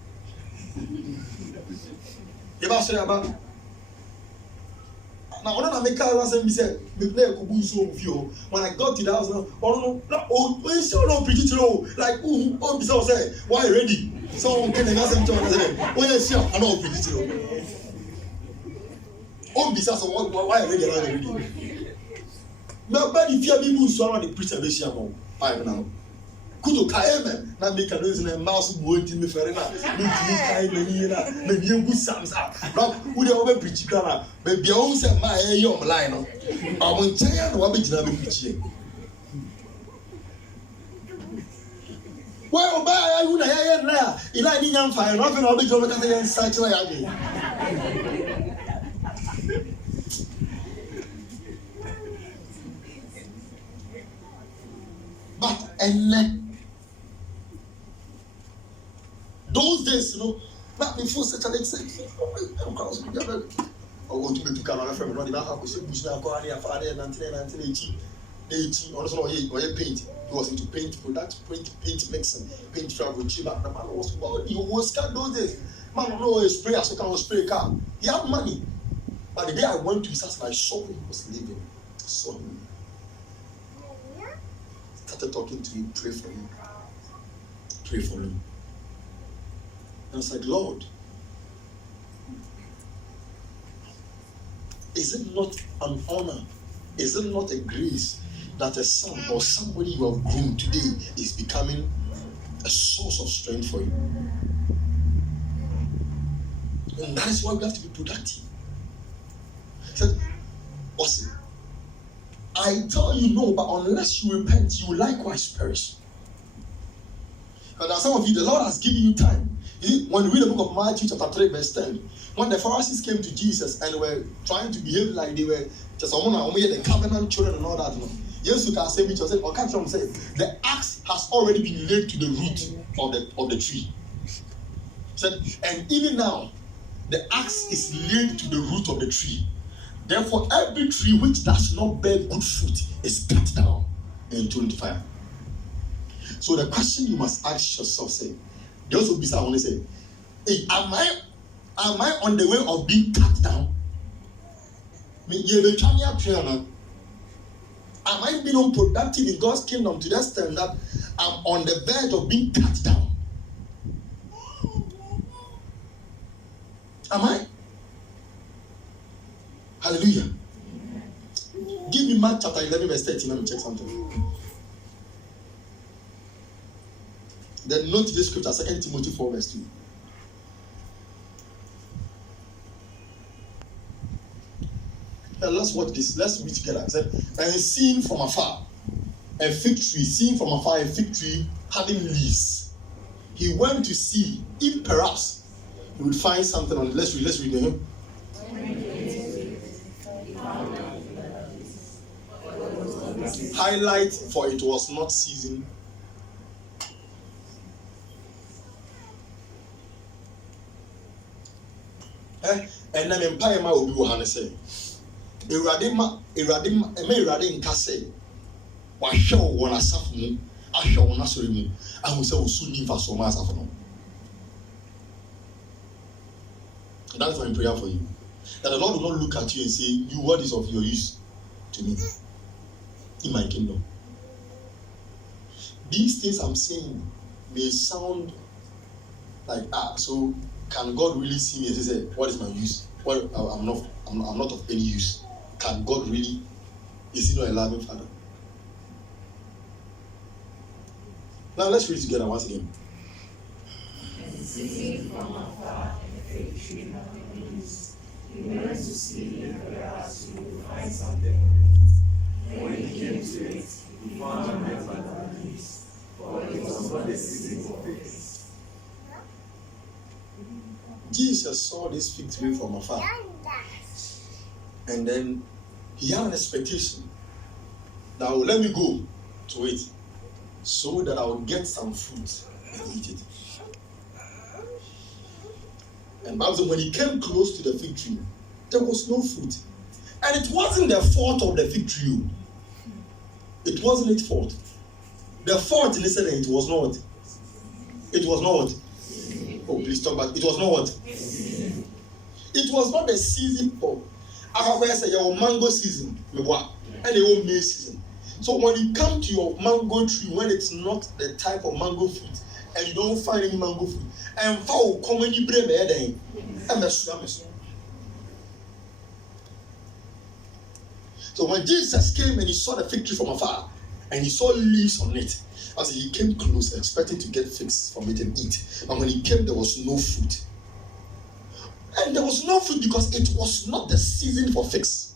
Now, when I make a last and said, when I got to the house, preach it like, oh, say, why ready? So, can I ask him to say, when I see, I know preach it. Oh, besides, why ready? But if you have been so the preacher, they share more. I know. Kudo kaeme na make a reason and mouse waiting me for na me kai me na me bien good sams ah no we dey over preach kana be bia o say ma e yo online no am nchen ya no wa be gina be preach well oba ayu na ya na ila ni nyam fa no fe na obi jo be ka say search na ya dey but and those days, not before such an extent. I want to be to Canada from running out of Bush now, go out for 1980, also paint. He was into paint product, paint mixing, paint travel, chiba. The man was about he was scared those days. Man, no spray, so can spray car. He had money. But the day I went to his house, I saw him was living. Saw him. Started talking to him, pray for him. pray for him. And I was like, Lord, is it not an honor? Is it not a grace that a son or somebody you have groomed today is becoming a source of strength for you? And that is why we have to be productive. He said, Austin, I tell you no, but unless you repent, you will likewise perish. And now some of you, the Lord has given you time. You see, when we read the book of Matthew chapter 3 verse 10, when the Pharisees came to Jesus and were trying to behave like they were just the covenant children and all that, yes, you can say which was said, or can't say the axe has already been laid to the root of the tree. Said, and even now, the axe is laid to the root of the tree. Therefore, every tree which does not bear good fruit is cut down and thrown into fire. So the question you must ask yourself, say, those who be I want to say, hey, am I on the way of being cut down? Am I being unproductive in God's kingdom to the extent that I'm on the verge of being cut down? Am I? Hallelujah. Give me Mark chapter 11 verse 13. Let me check something. Then note this scripture, 2 Timothy 4 verse 2. Now let's watch this. Let's read together. It said, and seeing from afar a fig tree, having leaves, he went to see if perhaps he would find something on it. Let's read the hymn. Highlight, for it was not season. And then empire ma obi wo hane say Ewurade ma nka say wa hwe wo na asafo mu ahwe wo na sori mu ahu say wo su ni fa so ma asafo no. That's my prayer for you, that the Lord will not look at you and say, you, what is of your use to me in my kingdom? These things I'm saying may sound like, so can God really see me and say, what is my use? Well, I'm not of any use. Can God really? Is he not a loving Father? Now let's read together once again. Sitting from afar in the fig tree having leaves, he went to see if perhaps he would find something on it. When he came to it, he found nothing but leaves, for it was not the season for figs. Jesus saw this fig tree from afar, and then he had an expectation that let me go to it so that I will get some fruit and eat it. And Bible, when he came close to the fig tree, there was no fruit. And it wasn't the fault of the fig tree. It wasn't its fault. The fault, listen, it was not. It was not what? Oh, please talk back. It was not what? It was not the season for. I say your mango season, and your May season. So when you come to your mango tree, when it's not the type of mango fruit, and you don't find any mango fruit, and for common you bring me so when Jesus came and he saw the fig tree from afar, and he saw leaves on it, as he came close, expecting to get figs from it and eat. And when he came, there was no fruit. And there was no fruit because it was not the season for figs.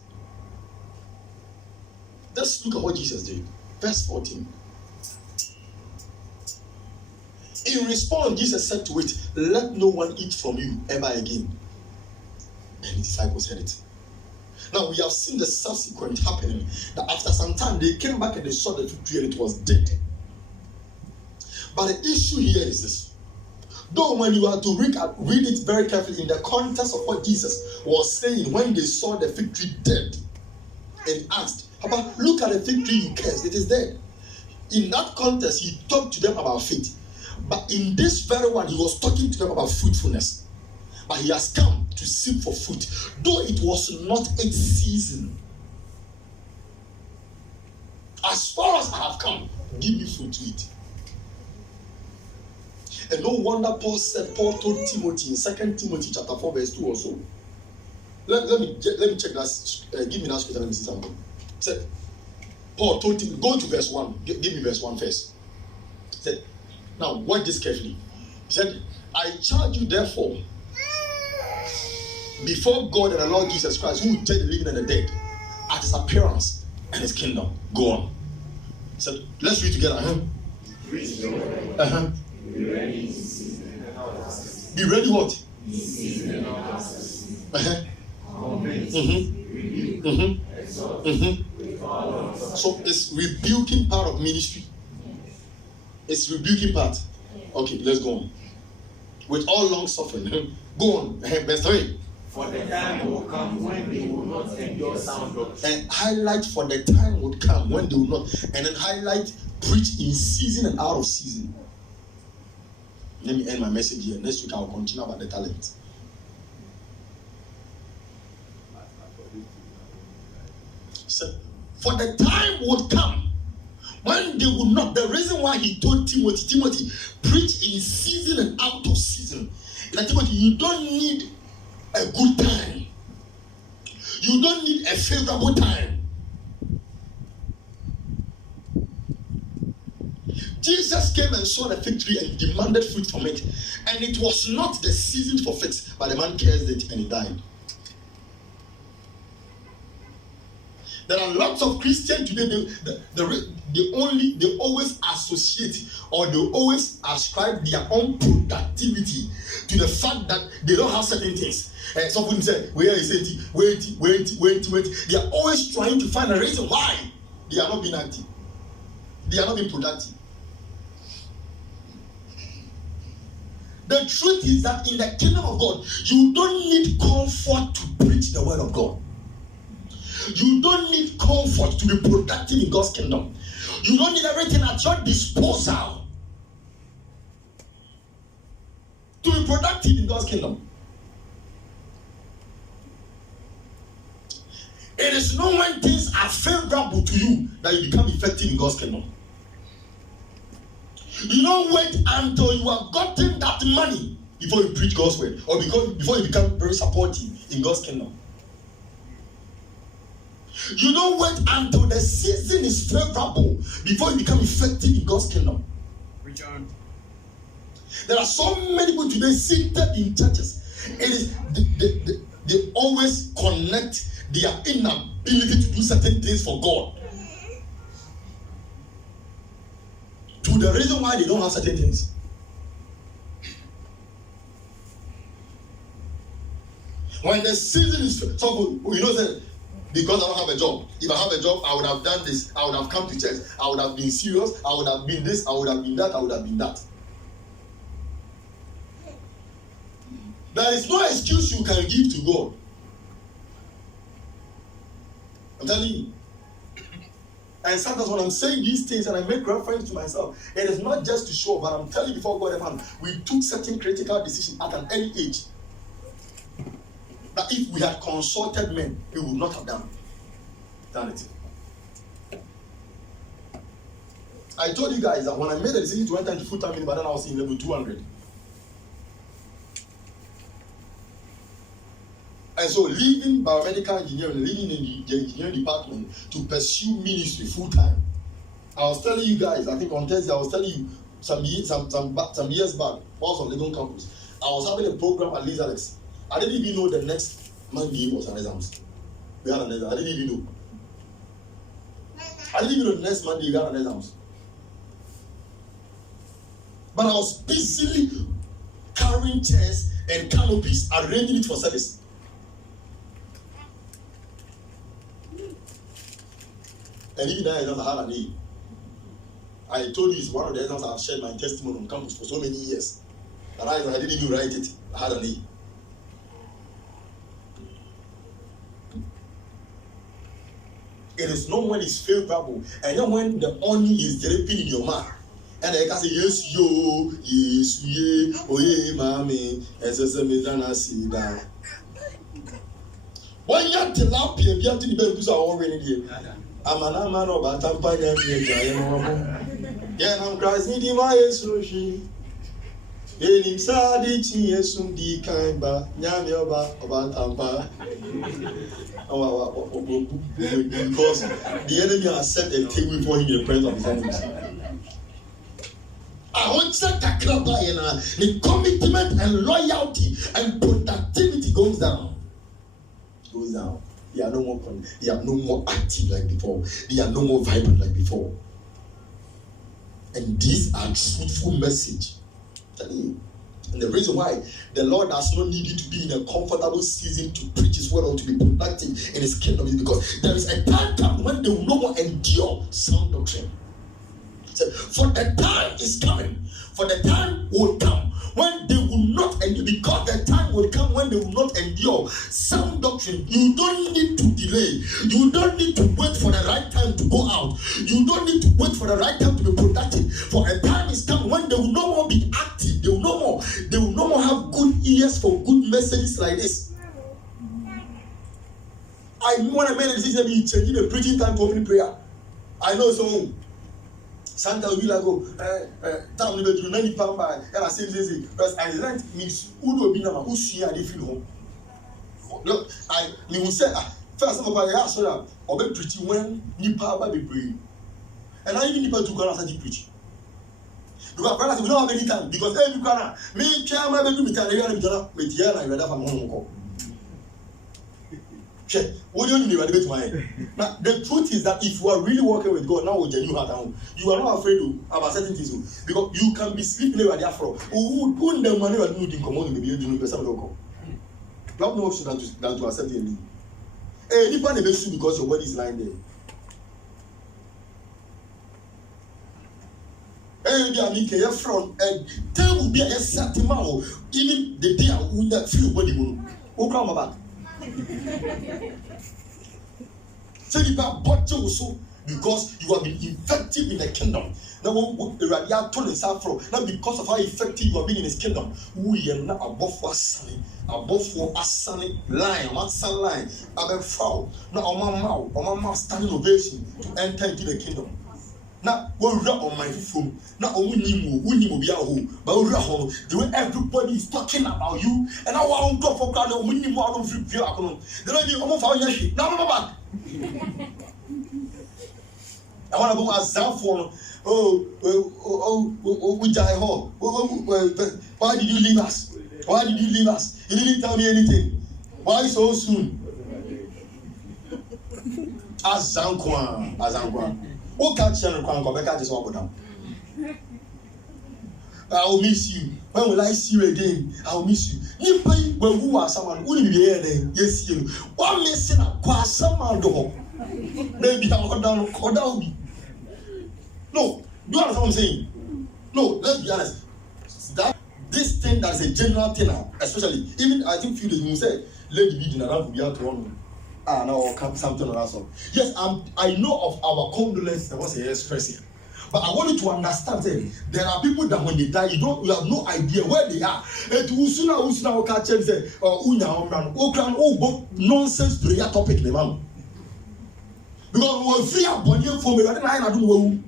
Let's look at what Jesus did. Verse 14. In response, Jesus said to it, let no one eat from you ever again. And his disciples heard it. Now we have seen the subsequent happening, that after some time they came back and they saw the fig tree and it was dead. But the issue here is this. Though when you are to read it very carefully in the context of what Jesus was saying when they saw the fig tree dead and asked, Papa, look at the fig tree you cursed, it is dead. In that context, he talked to them about faith. But in this very one, he was talking to them about fruitfulness. But he has come to seek for fruit, though it was not its season. As far as I have come, give me fruit to eat. And no wonder Paul told Timothy in 2 Timothy chapter 4 verse 2 or so. Let me check that. Give me that scripture. Let me see something. He said, Paul told him, go to verse 1. Give me verse 1 first. He said, now watch this carefully. He said, I charge you therefore before God and the Lord Jesus Christ, who will judge the living and the dead, at his appearance and his kingdom. Go on. He said, let's read together. Be ready. Be ready what? So it's rebuking part of ministry. It's rebuking part. Okay, let's go on. With all long suffering. Go on. Verse 3. For the time will come when they will not endure sound doctrine. And highlight for the time would come when they will not. And then highlight preach in season and out of season. Let me end my message here. Next week I will continue about the talent. So, for the time would come when they would not. The reason why he told Timothy, preach in season and out of season. Like Timothy, you don't need a good time. You don't need a favorable time. Jesus came and saw the fig tree and demanded fruit from it. And it was not the season for figs, but the man cursed it and he died. There are lots of Christians today, they always associate or they always ascribe their own productivity to the fact that they don't have certain things. Someone say, wait. They are always trying to find a reason why they are not being active. They are not being productive. The truth is that in the kingdom of God, you don't need comfort to preach the word of God. You don't need comfort to be productive in God's kingdom. You don't need everything at your disposal to be productive in God's kingdom. It is not when things are favorable to you that you become effective in God's kingdom. You don't wait until you have gotten that money before you preach God's word or before you become very supportive in God's kingdom. You don't wait until the season is favorable before you become effective in God's kingdom. Return. There are so many people today seated in churches. It is they always connect their inability to do certain things for God to the reason why they don't have certain things. When the season is so, because I don't have a job. If I have a job, I would have done this. I would have come to church. I would have been serious. I would have been this. I would have been that. I would have been that. There is no excuse you can give to God. I'm telling you. And sometimes when I'm saying these things and I make reference to myself, it is not just to show, but I'm telling you before God and man, we took certain critical decisions at an early age. That if we had consulted men, we would not have done it. I told you guys that when I made a decision to enter into full-time in Ibadan, I was in level 200. And so leaving biomedical engineering, leaving in the engineering department to pursue ministry full-time. I was telling you guys, I think on Thursday, I was telling you some years back, I was on Legon campus. I was having a program at Liz Alex. I didn't even know the next Monday was an exams. We had an exam. I didn't even know. I didn't even know the next Monday we had an exams. But I was busily carrying chairs and canopies, arranging it for service. And even that exam I had an A. I told you it's one of the exams I've shared my testimony on campus for so many years. That I didn't even write it. I had an A. It is not when it's favorable, and then when the honey is dripping in your mouth, and they can say, yes, yo, yes, ye, oh, yeah, mommy, SSM. When you're tilapia, you have to be able to do already here. I'm an man of a tampine, yeah, I'm Christ, needing my solution. Enim sadi chi yesum di kaimba nyame oba tampa. Because the enemy has set a table before him in the presence of his enemies. I want to the commitment and loyalty and productivity goes down. Goes down. They are no more active like before. They are no more vibrant like before. And these are truthful message. I'm telling you. And the reason why the Lord has not needed to be in a comfortable season to preach His word or to be productive in His kingdom is because there is a time when they will no more endure sound doctrine. So, for the time is coming, for the time will come when they will not endure, because the time will come when they will not endure sound doctrine. You don't need to delay. You don't need to wait for the right time to go out. You don't need to wait for the right time to be productive. For a time is coming when they will no more be active. They will no more have good ears for good messages like this. When I made a decision to be changing the preaching time to opening prayer, I know so. Santa will like go town the to many pound by and I say because I didn't means who will be now who see and they feel home. Look, you will say first of all I ask that or be preaching when Nipa be praying. And I even Nipa to go and preach. Because brothers we don't have any time because every corner me chairman be do me time every time me here na ready for home. Check. What do you mean by the now, the truth is that if you are really working with God, now with your new heart, you are not afraid about certain things because you can be sleeping over there for who the money are doing command to be doing person local. You have no option than to accept it. Hey, you can't even because your body is lying there. Hey, they are making a front and there will be a certain amount even the day I will not feel body moon. Who come back? So you have bought also because you have been effective in the kingdom. Now you are told now because of how effective you have been in His kingdom. We are not above what sunny line, one sun line, above foul. Now on my mouth standing ovation to enter into the kingdom. Now we are on my phone. Now we need be home, but we are home. The way everybody is talking about you, and I want to go for crowd. We need more of free beer. They don't need more for your shit. Now I'm back. I want to go as Zamphon. We die home. Why did you leave us? Why did you leave us? You didn't tell me anything. Why so soon? As Zamphon. Who can't share the crown? Just walk down. I will miss you. When will I see you again? I will miss you. You pay when who are someone who will be here then? Yes, you. One missing a quite someone go. Maybe I'll down. No, do you understand what I'm saying? No, let's be honest. That this thing that is a general thing now, especially even I think few days you say, lady be around to be out to one. Now or something or that sort. Yes, I know of our condolences. That was a expressing. But I want you to understand that there are people that when they die, you have no idea where they are. And usuna catch them say, nonsense prayer topic, the man. Because we are free of body for me. I don't know.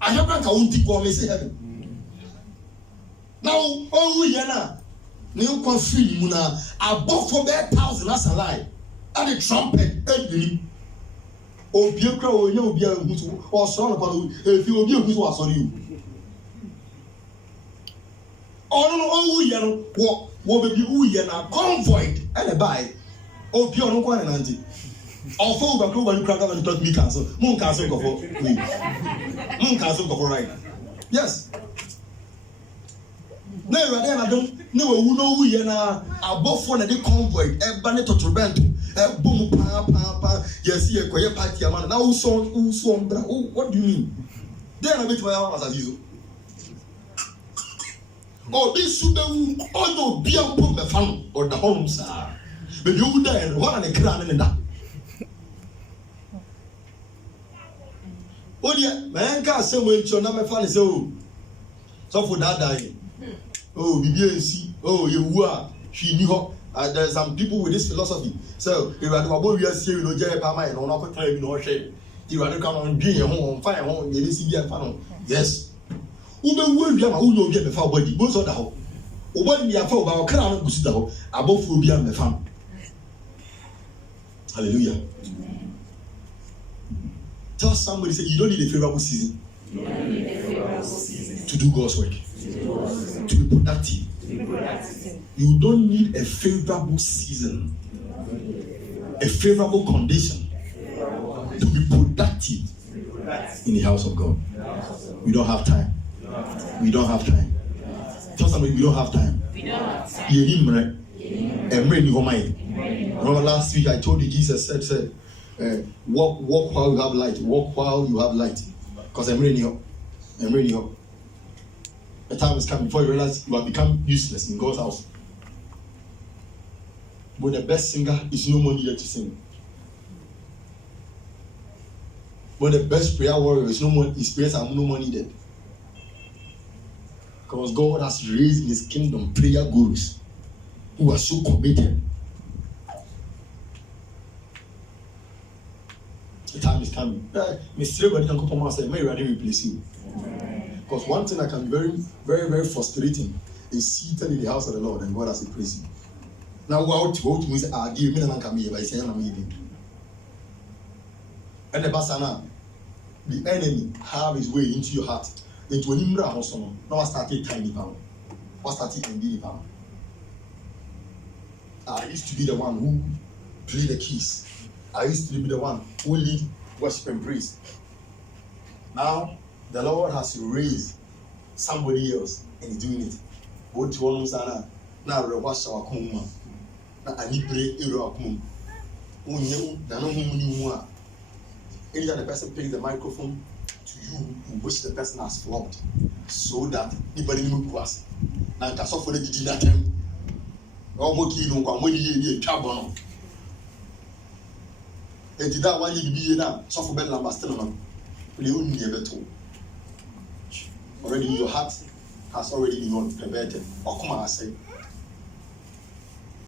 I don't want to go and say heaven. Now, yana, new confused muna above for 1,000 as a lie. And the trumpet, and or be a crow, or no be a who or son upon if you will be a who was on you. Oh, no, what will be who are convoyed and a buy, or pure no one and auntie. Or for the club and crack up and talk me cancel. Moon cancel go for me. Moon cancel go for right. Yes. No, I don't know who know who you are above one of the convoy, a banner to Trubento, a boom, pa, yes, a quiet party. Now, what do you mean? Then I met my house as usual. Oh, this should be all the beer pump the fun or the homes are. But you die and one and a crown in that. Oh, dear, man can't say when you're not my fan is so for that dying. Oh, BBNC. Oh, you are. She knew her. There are some people with this philosophy. So, if I do we are seeing no Jerry Palmer and on our time, no shame. You rather come on being home, fire home, you see, fan. Yes. Ube will be a who know the foul body, both of the whole. What we are for our crown, Gustavo, above will be on the farm. Hallelujah. Tell somebody, say, you don't need a favorable season. To do God's work. To be productive. You don't need a favorable season. A favorable condition to be productive in the house of God. We don't have time. We don't have time. Tell somebody we don't have time. Remember last week I told you Jesus said walk while you have light. Walk while you have light. Because I'm ready up. I'm ready up. The time is coming before you realize you have become useless in God's house. But the best singer is no more needed to sing. But the best prayer warrior is no more, his prayers are no more needed. Because God has raised in his kingdom prayer gurus who are so committed. The time is coming. Mr. Everybody can come and say, may I replace you? Because one thing that can be very, very, very frustrating is seated in the house of the Lord and God has praised you. Now, what to me say, give me an come here by saying I'm eating. And the basana, the enemy have his way into your heart. Into an imra hosono. Now I started tiny power. I started in power. I used to be the one who played the keys. I used to be the one who lead worship and praise. Now the Lord has raised somebody else and he's doing it. What you want to say now? Rewash our kuma. Na ani pray ero akum. Unye na no hunu mu a. Anytime the person plays the microphone to you, which the person has flogged, so that anybody will pass. Now that's all for the dinner time. Omoki no kwa modi ye twabo no. E did that one you be na so for bed number still no. Play on near beto. Already your heart has already been perverted. Or come and say